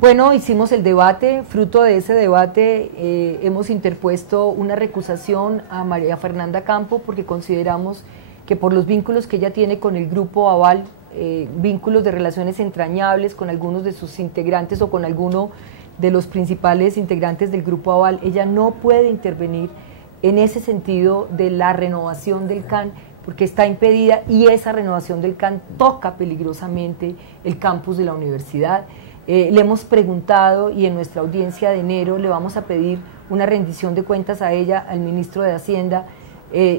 Bueno, hicimos el debate, fruto de ese debate hemos interpuesto una recusación a María Fernanda Campo porque consideramos que por los vínculos que ella tiene con el Grupo Aval, vínculos de relaciones entrañables con algunos de sus integrantes o con alguno de los principales integrantes del Grupo Aval, ella no puede intervenir en ese sentido de la renovación del CAN porque está impedida y esa renovación del CAN toca peligrosamente el campus de la universidad. Le hemos preguntado y en nuestra audiencia de enero le vamos a pedir una rendición de cuentas a ella, al ministro de Hacienda,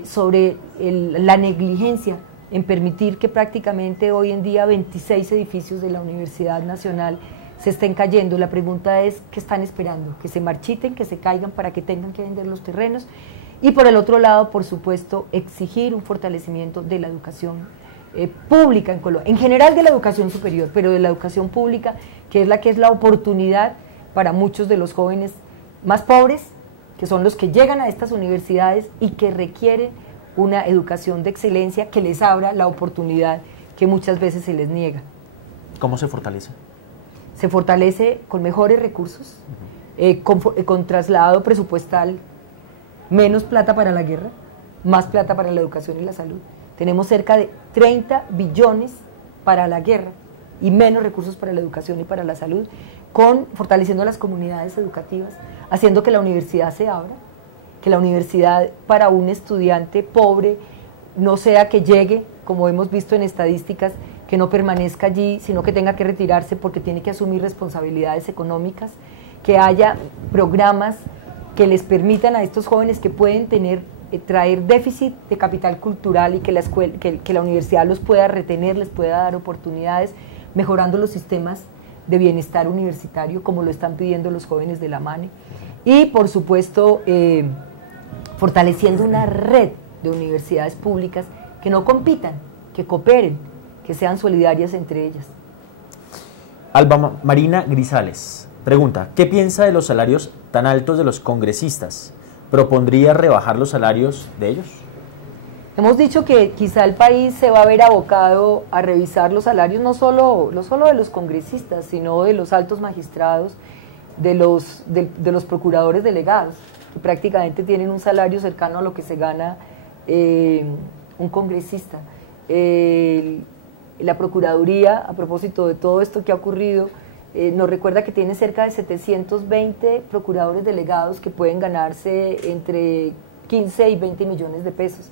sobre la negligencia en permitir que prácticamente hoy en día 26 edificios de la Universidad Nacional se estén cayendo. La pregunta es, ¿qué están esperando? ¿Que se marchiten, que se caigan para que tengan que vender los terrenos? Y por el otro lado, por supuesto, exigir un fortalecimiento de la educación pública en Colombia, en general de la educación superior, pero de la educación pública, que es la oportunidad para muchos de los jóvenes más pobres, que son los que llegan a estas universidades y que requieren una educación de excelencia que les abra la oportunidad que muchas veces se les niega. ¿Cómo se fortalece? Se fortalece con mejores recursos, con traslado presupuestal, menos plata para la guerra, más plata para la educación y la salud. Tenemos cerca de 30 billones para la guerra y menos recursos para la educación y para la salud, fortaleciendo las comunidades educativas, haciendo que la universidad se abra, que la universidad para un estudiante pobre no sea que llegue, como hemos visto en estadísticas, que no permanezca allí, sino que tenga que retirarse porque tiene que asumir responsabilidades económicas, que haya programas que les permitan a estos jóvenes que pueden traer déficit de capital cultural y que la universidad los pueda retener, les pueda dar oportunidades, mejorando los sistemas de bienestar universitario, como lo están pidiendo los jóvenes de la MANE, y por supuesto fortaleciendo una red de universidades públicas que no compitan, que cooperen, que sean solidarias entre ellas. Alba Marina Grisales pregunta, ¿qué piensa de los salarios tan altos de los congresistas? ¿Propondría rebajar los salarios de ellos? Hemos dicho que quizá el país se va a ver abocado a revisar los salarios no solo de los congresistas, sino de los altos magistrados, de los procuradores delegados, que prácticamente tienen un salario cercano a lo que se gana un congresista. La Procuraduría, a propósito de todo esto que ha ocurrido, nos recuerda que tiene cerca de 720 procuradores delegados que pueden ganarse entre 15 y 20 millones de pesos,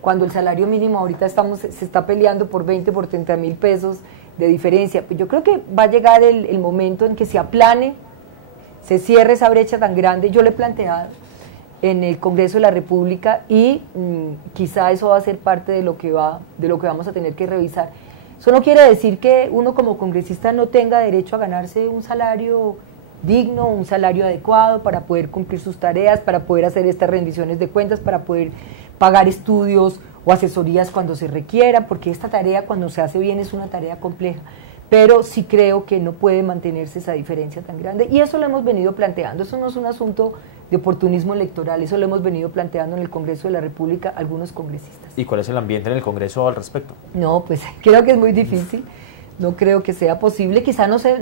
cuando el salario mínimo ahorita se está peleando por 20, por 30 mil pesos de diferencia. Pues yo creo que va a llegar el momento en que se aplane, se cierre esa brecha tan grande. Yo lo he planteado en el Congreso de la República y quizá eso va a ser parte de lo que vamos a tener que revisar. Eso no quiere decir que uno como congresista no tenga derecho a ganarse un salario digno, un salario adecuado para poder cumplir sus tareas, para poder hacer estas rendiciones de cuentas, para poder pagar estudios o asesorías cuando se requiera, porque esta tarea cuando se hace bien es una tarea compleja, pero sí creo que no puede mantenerse esa diferencia tan grande y eso lo hemos venido planteando. Eso no es un asunto de oportunismo electoral, eso lo hemos venido planteando en el Congreso de la República algunos congresistas. ¿Y cuál es el ambiente en el Congreso al respecto? No, pues creo que es muy difícil, no creo que sea posible, quizá no se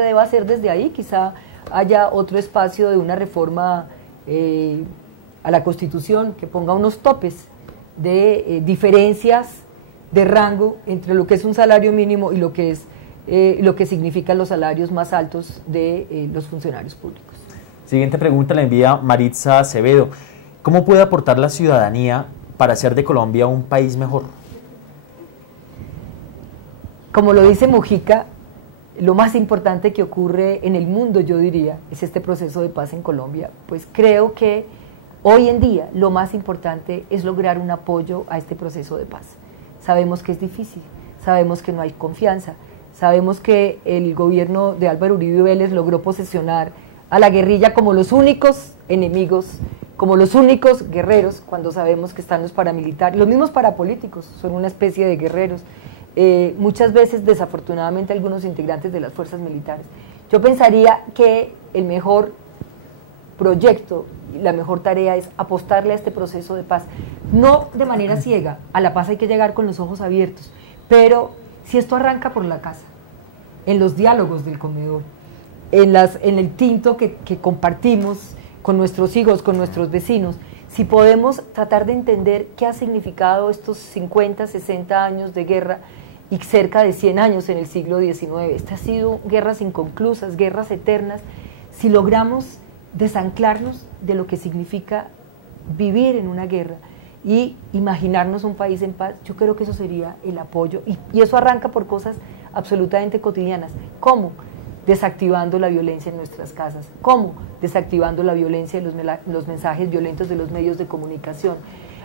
deba hacer desde ahí, quizá haya otro espacio de una reforma a la Constitución que ponga unos topes de diferencias de rango entre lo que es un salario mínimo y lo que es lo que significan los salarios más altos de los funcionarios públicos. Siguiente pregunta la envía Maritza Acevedo. ¿Cómo puede aportar la ciudadanía para hacer de Colombia un país mejor? Como lo dice Mujica, lo más importante que ocurre en el mundo, yo diría, es este proceso de paz en Colombia. Pues creo que hoy en día lo más importante es lograr un apoyo a este proceso de paz. Sabemos que es difícil, sabemos que no hay confianza, sabemos que el gobierno de Álvaro Uribe Vélez logró posesionar a la guerrilla como los únicos enemigos, como los únicos guerreros, cuando sabemos que están los paramilitares, los mismos parapolíticos, son una especie de guerreros, muchas veces desafortunadamente algunos integrantes de las fuerzas militares. Yo pensaría que el mejor proyecto, la mejor tarea es apostarle a este proceso de paz, no de manera ciega, a la paz hay que llegar con los ojos abiertos, pero si esto arranca por la casa, en los diálogos del comedor, en el tinto que compartimos con nuestros hijos, con nuestros vecinos, si podemos tratar de entender qué ha significado estos 50, 60 años de guerra y cerca de 100 años en el siglo XIX, estas han sido guerras inconclusas, guerras eternas, si logramos desanclarnos de lo que significa vivir en una guerra y imaginarnos un país en paz, yo creo que eso sería el apoyo, y eso arranca por cosas absolutamente cotidianas. ¿Cómo? Desactivando la violencia en nuestras casas. ¿Cómo? Desactivando la violencia y los mensajes violentos de los medios de comunicación.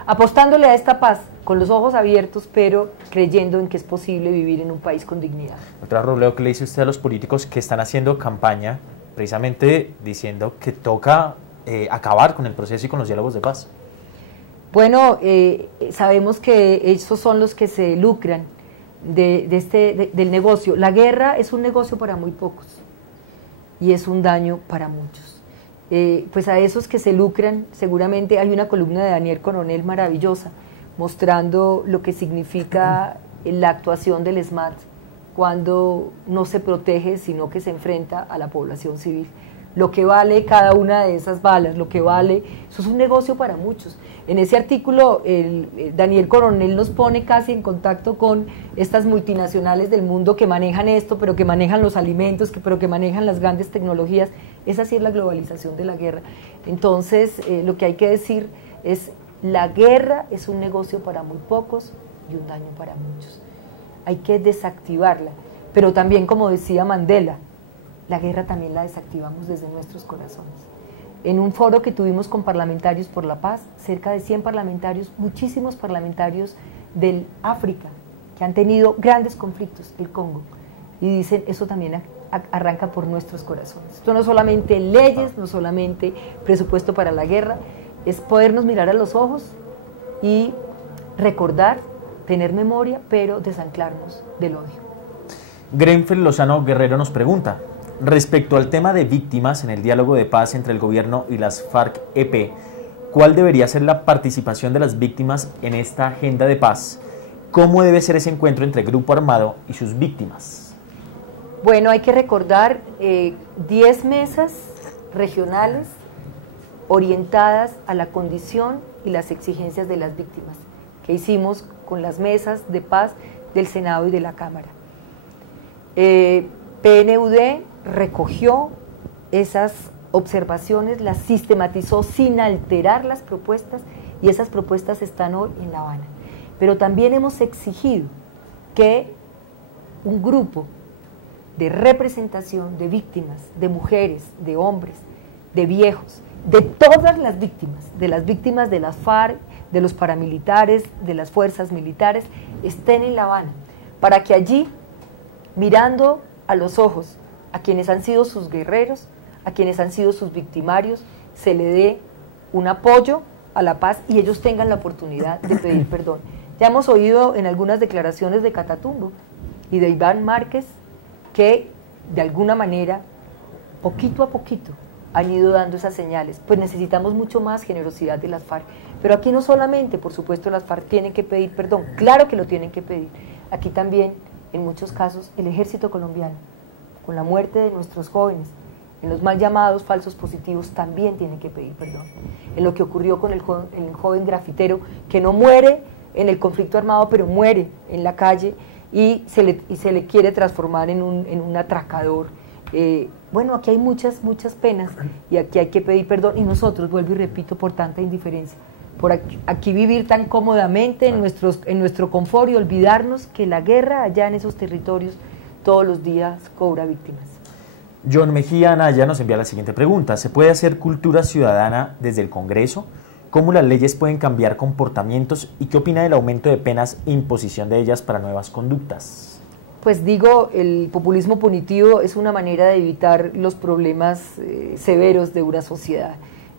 Apostándole a esta paz con los ojos abiertos, pero creyendo en que es posible vivir en un país con dignidad. Doctora Robledo, ¿qué le dice usted a los políticos que están haciendo campaña precisamente diciendo que toca acabar con el proceso y con los diálogos de paz? Bueno, sabemos que esos son los que se lucran del negocio. La guerra es un negocio para muy pocos y es un daño para muchos. Pues a esos que se lucran, seguramente hay una columna de Daniel Coronel maravillosa mostrando lo que significa la actuación del ESMAD cuando no se protege, sino que se enfrenta a la población civil. Lo que vale cada una de esas balas, lo que vale, eso es un negocio para muchos. En ese artículo, Daniel Coronel nos pone casi en contacto con estas multinacionales del mundo que manejan esto, pero que manejan los alimentos, pero que manejan las grandes tecnologías. Esa sí es la globalización de la guerra. Entonces, lo que hay que decir es, la guerra es un negocio para muy pocos y un daño para muchos. Hay que desactivarla, pero también, como decía Mandela, la guerra también la desactivamos desde nuestros corazones. En un foro que tuvimos con parlamentarios por la paz, cerca de 100 parlamentarios, muchísimos parlamentarios del África, que han tenido grandes conflictos, el Congo, y dicen, eso también arranca por nuestros corazones. Esto no solamente leyes, no solamente presupuesto para la guerra, es podernos mirar a los ojos y recordar, tener memoria, pero desanclarnos del odio. Grenfell Lozano Guerrero nos pregunta, respecto al tema de víctimas en el diálogo de paz entre el gobierno y las FARC-EP, ¿cuál debería ser la participación de las víctimas en esta agenda de paz? ¿Cómo debe ser ese encuentro entre grupo armado y sus víctimas? Bueno, hay que recordar 10 mesas regionales orientadas a la condición y las exigencias de las víctimas, que hicimos con las mesas de paz del Senado y de la Cámara. PNUD recogió esas observaciones, las sistematizó sin alterar las propuestas y esas propuestas están hoy en La Habana. Pero también hemos exigido que un grupo de representación de víctimas, de mujeres, de hombres, de viejos, de todas las víctimas de las FARC, de los paramilitares, de las fuerzas militares, estén en La Habana, para que allí, mirando a los ojos a quienes han sido sus guerreros, a quienes han sido sus victimarios, se le dé un apoyo a la paz y ellos tengan la oportunidad de pedir perdón. Ya hemos oído en algunas declaraciones de Catatumbo y de Iván Márquez que de alguna manera, poquito a poquito, han ido dando esas señales. Pues necesitamos mucho más generosidad de las FARC. Pero aquí no solamente, por supuesto, las FARC tienen que pedir perdón, claro que lo tienen que pedir. Aquí también, en muchos casos, el ejército colombiano, con la muerte de nuestros jóvenes, en los mal llamados falsos positivos, también tiene que pedir perdón. En lo que ocurrió con el joven grafitero, que no muere en el conflicto armado, pero muere en la calle y se le quiere transformar en un atracador. Bueno, aquí hay muchas penas y aquí hay que pedir perdón, y nosotros, vuelvo y repito, por tanta indiferencia, por aquí vivir tan cómodamente en nuestro confort y olvidarnos que la guerra allá en esos territorios todos los días cobra víctimas. John Mejía Anaya nos envía la siguiente pregunta: ¿se puede hacer cultura ciudadana desde el Congreso? ¿Cómo las leyes pueden cambiar comportamientos? ¿Y qué opina del aumento de penas e imposición de ellas para nuevas conductas? Pues digo, el populismo punitivo es una manera de evitar los problemas severos de una sociedad.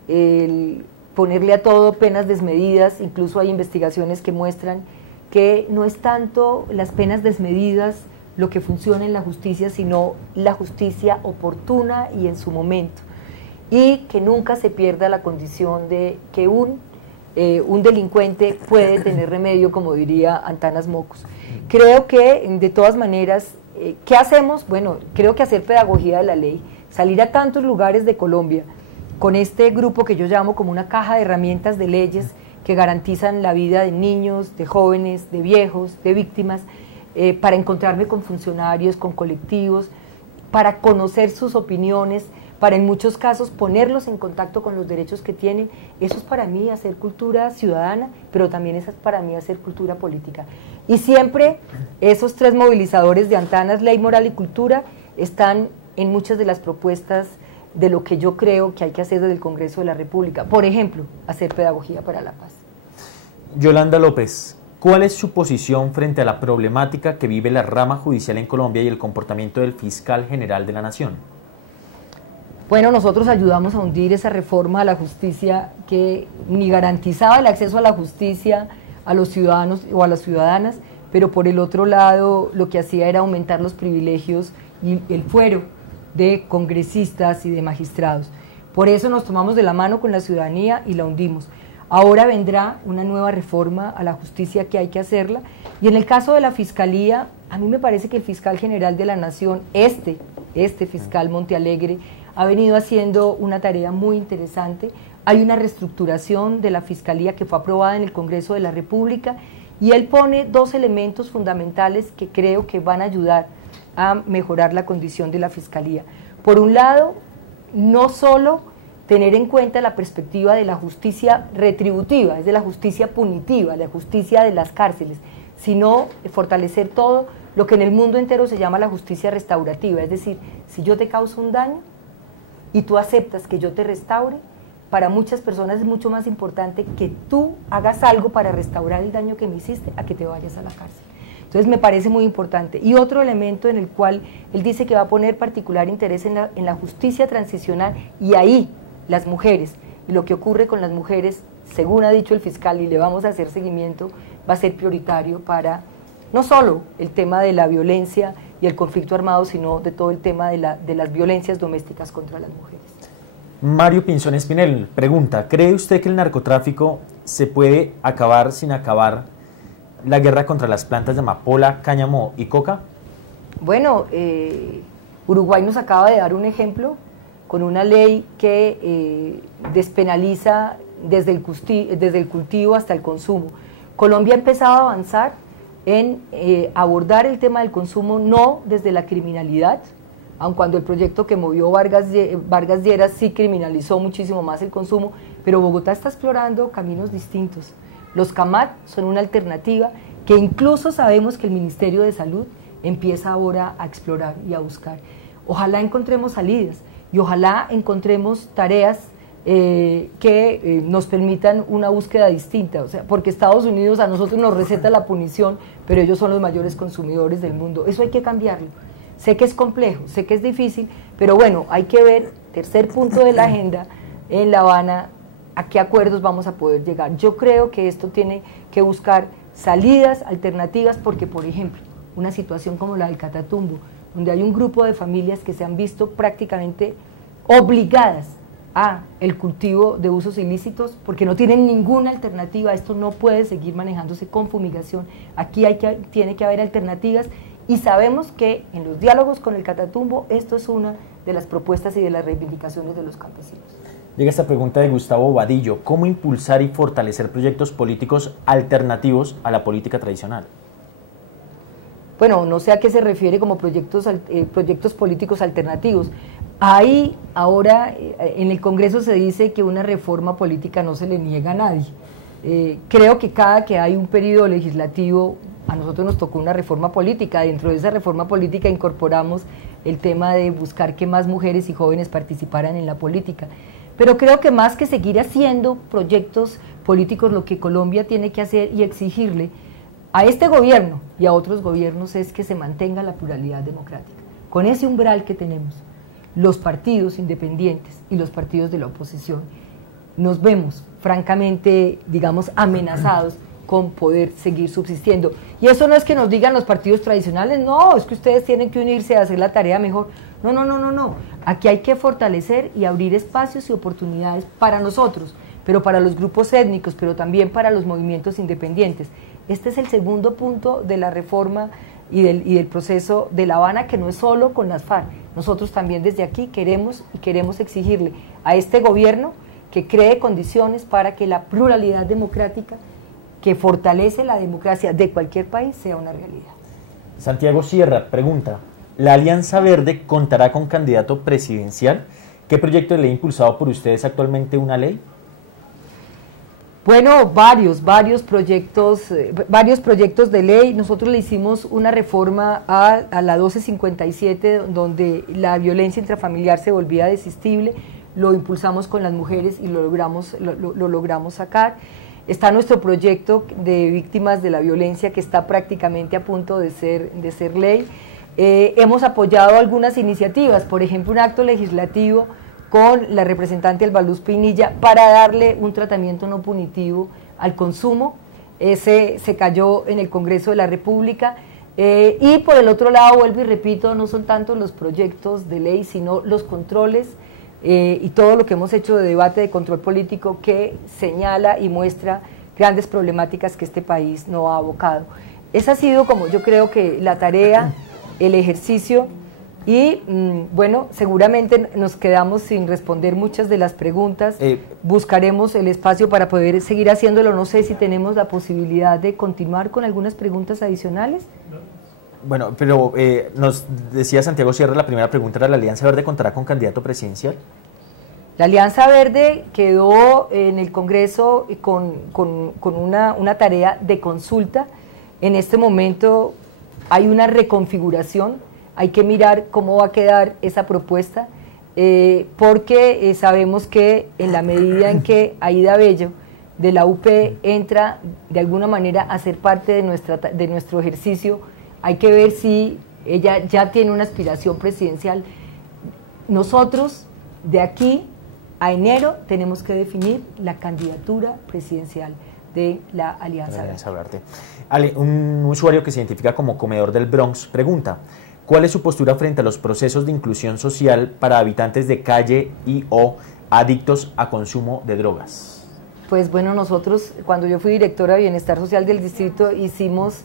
El ponerle a todo penas desmedidas, incluso hay investigaciones que muestran que no es tanto las penas desmedidas lo que funciona en la justicia, sino la justicia oportuna y en su momento. Y que nunca se pierda la condición de que un delincuente puede tener remedio, como diría Antanas Mocos. Creo que, de todas maneras, ¿qué hacemos? Bueno, creo que hacer pedagogía de la ley, salir a tantos lugares de Colombia, con este grupo que yo llamo como una caja de herramientas de leyes que garantizan la vida de niños, de jóvenes, de viejos, de víctimas, para encontrarme con funcionarios, con colectivos, para conocer sus opiniones, para en muchos casos ponerlos en contacto con los derechos que tienen. Eso es para mí hacer cultura ciudadana, pero también eso es para mí hacer cultura política. Y siempre esos tres movilizadores de Antanas, ley, moral y cultura, están en muchas de las propuestas de lo que yo creo que hay que hacer desde el Congreso de la República. Por ejemplo, hacer pedagogía para la paz. Yolanda López, ¿cuál es su posición frente a la problemática que vive la rama judicial en Colombia y el comportamiento del fiscal general de la Nación? Bueno, nosotros ayudamos a hundir esa reforma a la justicia que ni garantizaba el acceso a la justicia a los ciudadanos o a las ciudadanas, pero por el otro lado lo que hacía era aumentar los privilegios y el fuero de congresistas y de magistrados. Por eso nos tomamos de la mano con la ciudadanía y la hundimos. Ahora vendrá una nueva reforma a la justicia que hay que hacerla, y en el caso de la Fiscalía, a mí me parece que el fiscal general de la Nación, este fiscal Montealegre, ha venido haciendo una tarea muy interesante. Hay una reestructuración de la Fiscalía que fue aprobada en el Congreso de la República, y él pone dos elementos fundamentales que creo que van a ayudar a mejorar la condición de la Fiscalía. Por un lado, no solo tener en cuenta la perspectiva de la justicia retributiva, es de la justicia punitiva, la justicia de las cárceles, sino fortalecer todo lo que en el mundo entero se llama la justicia restaurativa, es decir, si yo te causo un daño y tú aceptas que yo te restaure, para muchas personas es mucho más importante que tú hagas algo para restaurar el daño que me hiciste a que te vayas a la cárcel. Entonces me parece muy importante. Y otro elemento en el cual él dice que va a poner particular interés en la justicia transicional, y ahí las mujeres, y lo que ocurre con las mujeres, según ha dicho el fiscal, y le vamos a hacer seguimiento, va a ser prioritario para no solo el tema de la violencia y el conflicto armado, sino de todo el tema de las violencias domésticas contra las mujeres. Mario Pinzón Espinel pregunta: ¿cree usted que el narcotráfico se puede acabar sin acabar la guerra contra las plantas de amapola, cáñamo y coca? Bueno, Uruguay nos acaba de dar un ejemplo con una ley que despenaliza desde el cultivo hasta el consumo. Colombia ha empezado a avanzar en abordar el tema del consumo no desde la criminalidad, aun cuando el proyecto que movió Vargas Lleras sí criminalizó muchísimo más el consumo, pero Bogotá está explorando caminos distintos. Los CAMAT son una alternativa que incluso sabemos que el Ministerio de Salud empieza ahora a explorar y a buscar. Ojalá encontremos salidas y ojalá encontremos tareas que nos permitan una búsqueda distinta, o sea, porque Estados Unidos a nosotros nos receta la punición, pero ellos son los mayores consumidores del mundo. Eso hay que cambiarlo. Sé que es complejo, sé que es difícil, pero bueno, hay que ver, tercer punto de la agenda en La Habana, a qué acuerdos vamos a poder llegar. Yo creo que esto tiene que buscar salidas alternativas, porque, por ejemplo, una situación como la del Catatumbo, donde hay un grupo de familias que se han visto prácticamente obligadas a el cultivo de usos ilícitos, porque no tienen ninguna alternativa. Esto no puede seguir manejándose con fumigación. Aquí tiene que haber alternativas, y sabemos que en los diálogos con el Catatumbo esto es una de las propuestas y de las reivindicaciones de los campesinos. Llega esta pregunta de Gustavo Vadillo: ¿cómo impulsar y fortalecer proyectos políticos alternativos a la política tradicional? Bueno, no sé a qué se refiere como proyectos políticos alternativos. Hay ahora, en el Congreso se dice que una reforma política no se le niega a nadie. Creo que cada que hay un periodo legislativo, a nosotros nos tocó una reforma política. Dentro de esa reforma política incorporamos el tema de buscar que más mujeres y jóvenes participaran en la política. Pero creo que más que seguir haciendo proyectos políticos, lo que Colombia tiene que hacer y exigirle a este gobierno y a otros gobiernos es que se mantenga la pluralidad democrática. Con ese umbral que tenemos, los partidos independientes y los partidos de la oposición nos vemos francamente, digamos, amenazados con poder seguir subsistiendo. Y eso no es que nos digan los partidos tradicionales, no, es que ustedes tienen que unirse a hacer la tarea mejor. No, no, no, no, no. Aquí hay que fortalecer y abrir espacios y oportunidades para nosotros, pero para los grupos étnicos, pero también para los movimientos independientes. Este es el segundo punto de la reforma y del proceso de La Habana, que no es solo con las FARC. Nosotros también desde aquí queremos exigirle a este gobierno que cree condiciones para que la pluralidad democrática, que fortalece la democracia de cualquier país, sea una realidad. Santiago Sierra pregunta: ¿la Alianza Verde contará con candidato presidencial? ¿Qué proyecto de ley impulsado por ustedes actualmente una ley? Bueno, varios proyectos de ley. Nosotros le hicimos una reforma a la 1257, donde la violencia intrafamiliar se volvía desistible. Lo impulsamos con las mujeres y lo logramos sacar. Está nuestro proyecto de víctimas de la violencia, que está prácticamente a punto de ser ley. Hemos apoyado algunas iniciativas, por ejemplo, un acto legislativo con la representante Albaluz Pinilla para darle un tratamiento no punitivo al consumo. Ese se cayó en el Congreso de la República. Y por el otro lado, vuelvo y repito, no son tanto los proyectos de ley, sino los controles y todo lo que hemos hecho de debate de control político, que señala y muestra grandes problemáticas que este país no ha abocado. Esa ha sido, como yo creo que la tarea, el ejercicio. Y bueno, seguramente nos quedamos sin responder muchas de las preguntas. Buscaremos el espacio para poder seguir haciéndolo. No sé si tenemos la posibilidad de continuar con algunas preguntas adicionales. Bueno, pero nos decía Santiago Sierra, la primera pregunta era: ¿la Alianza Verde contará con candidato presidencial? La Alianza Verde quedó en el Congreso con una tarea de consulta. En este momento hay una reconfiguración. Hay que mirar cómo va a quedar esa propuesta, porque sabemos que en la medida en que Aida Bello de la UP entra de alguna manera a ser parte de nuestro ejercicio, hay que ver si ella ya tiene una aspiración presidencial. Nosotros de aquí a enero tenemos que definir la candidatura presidencial de la Alianza Verde. Ale, un usuario que se identifica como Comedor del Bronx pregunta: ¿cuál es su postura frente a los procesos de inclusión social para habitantes de calle y o adictos a consumo de drogas? Pues bueno, nosotros, cuando yo fui directora de Bienestar Social del distrito, hicimos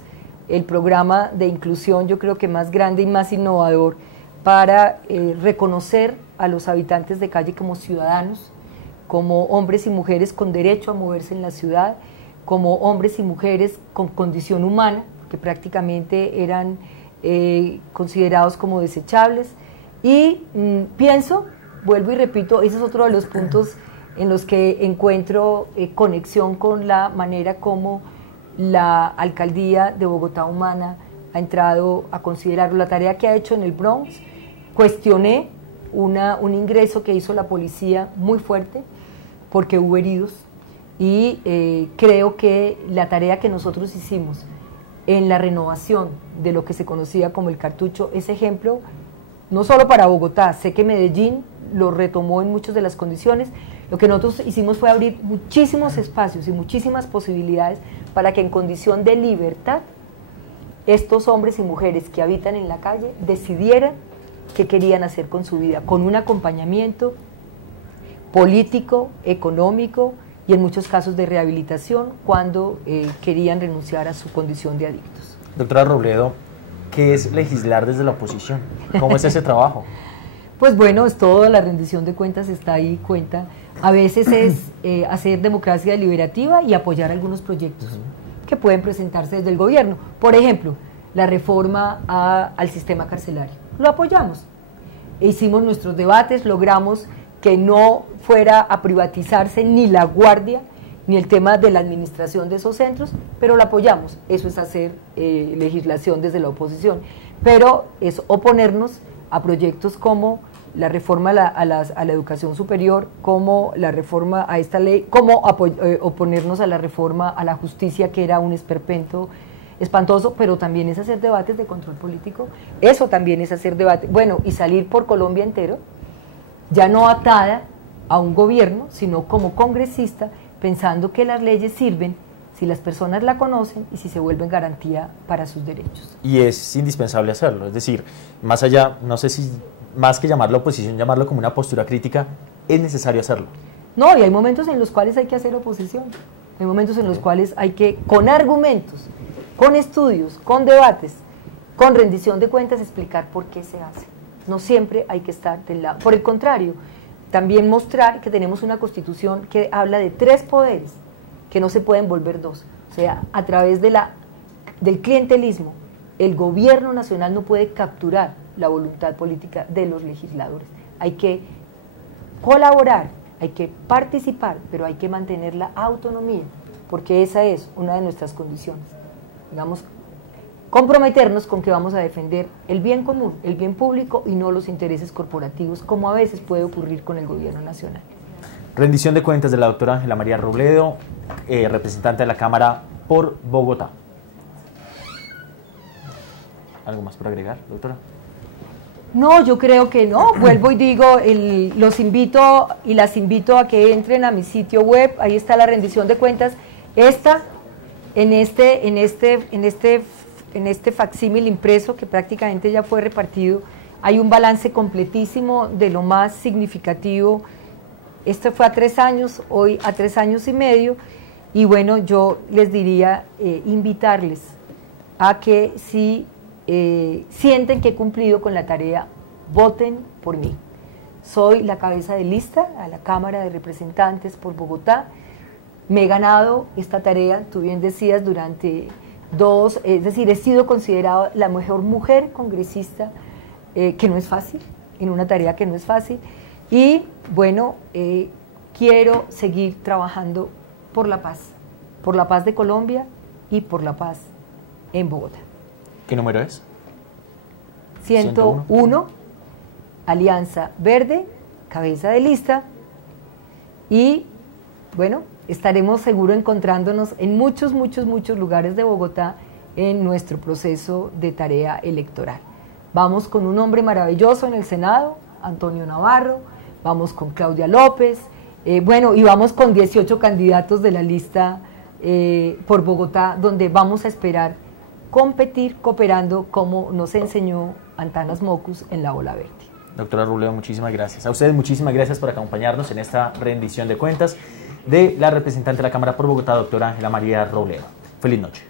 el programa de inclusión, yo creo que más grande y más innovador, para reconocer a los habitantes de calle como ciudadanos, como hombres y mujeres con derecho a moverse en la ciudad, como hombres y mujeres con condición humana, que prácticamente eran considerados como desechables. Y pienso, vuelvo y repito, ese es otro de los puntos en los que encuentro conexión con la manera como la Alcaldía de Bogotá Humana ha entrado a considerarlo. La tarea que ha hecho en el Bronx, cuestioné un ingreso que hizo la policía muy fuerte, porque hubo heridos, y creo que la tarea que nosotros hicimos en la renovación de lo que se conocía como el cartucho es ejemplo, no solo para Bogotá, sé que Medellín lo retomó en muchas de las condiciones. Lo que nosotros hicimos fue abrir muchísimos espacios y muchísimas posibilidades para que en condición de libertad estos hombres y mujeres que habitan en la calle decidieran qué querían hacer con su vida, con un acompañamiento político, económico y en muchos casos de rehabilitación cuando querían renunciar a su condición de adictos. Doctora Robledo, ¿qué es legislar desde la oposición? ¿Cómo es ese trabajo? Pues bueno, es todo, la rendición de cuentas está ahí, cuenta. A veces es hacer democracia deliberativa y apoyar algunos proyectos que pueden presentarse desde el gobierno. Por ejemplo, la reforma al sistema carcelario. Lo apoyamos. Hicimos nuestros debates, logramos que no fuera a privatizarse ni la guardia, ni el tema de la administración de esos centros, pero lo apoyamos. Eso es hacer legislación desde la oposición. Pero es oponernos a proyectos como la reforma a la educación superior, como la reforma a esta ley, como oponernos a la reforma a la justicia, que era un esperpento espantoso, pero también es hacer debates de control político. Eso también es hacer debate. Bueno, y salir por Colombia entero, ya no atada a un gobierno, sino como congresista, pensando que las leyes sirven si las personas la conocen y si se vuelven garantía para sus derechos. Y es indispensable hacerlo, es decir, más allá, no sé si más que llamarlo oposición, llamarlo como una postura crítica, es necesario hacerlo. No, y hay momentos en los cuales hay que hacer oposición, hay momentos en los cuales hay que, con argumentos, con estudios, con debates, con rendición de cuentas, explicar por qué se hace. No siempre hay que estar del lado. Por el contrario, también mostrar que tenemos una constitución que habla de 3 poderes, que no se pueden volver 2. O sea, a través del clientelismo, el gobierno nacional no puede capturar la voluntad política de los legisladores. Hay que colaborar, hay que participar, pero hay que mantener la autonomía, porque esa es una de nuestras condiciones. Digamos, comprometernos con que vamos a defender el bien común, el bien público y no los intereses corporativos, como a veces puede ocurrir con el gobierno nacional. Rendición de cuentas de la doctora Ángela María Robledo, representante de la Cámara por Bogotá. ¿Algo más por agregar, doctora? No, yo creo que no. Vuelvo y digo, los invito y las invito a que entren a mi sitio web. Ahí está la rendición de cuentas. En este facsímil impreso, que prácticamente ya fue repartido, hay un balance completísimo de lo más significativo. Esto fue a 3 años, hoy a 3 años y medio, y bueno, yo les diría, invitarles a que si sienten que he cumplido con la tarea, voten por mí. Soy la cabeza de lista a la Cámara de Representantes por Bogotá. Me he ganado esta tarea, tú bien decías, durante 2, es decir, he sido considerada la mejor mujer congresista, que no es fácil, en una tarea que no es fácil, y bueno, quiero seguir trabajando por la paz de Colombia y por la paz en Bogotá. ¿Qué número es? 101, Alianza Verde, cabeza de lista, y bueno, estaremos seguro encontrándonos en muchos lugares de Bogotá en nuestro proceso de tarea electoral. Vamos con un hombre maravilloso en el Senado, Antonio Navarro, vamos con Claudia López, bueno, y vamos con 18 candidatos de la lista por Bogotá, donde vamos a esperar competir cooperando como nos enseñó Antanas Mockus en la Ola Verde. Doctora Robledo, muchísimas gracias. A ustedes muchísimas gracias por acompañarnos en esta rendición de cuentas de la representante de la Cámara por Bogotá, doctora Ángela María Robledo. Feliz noche.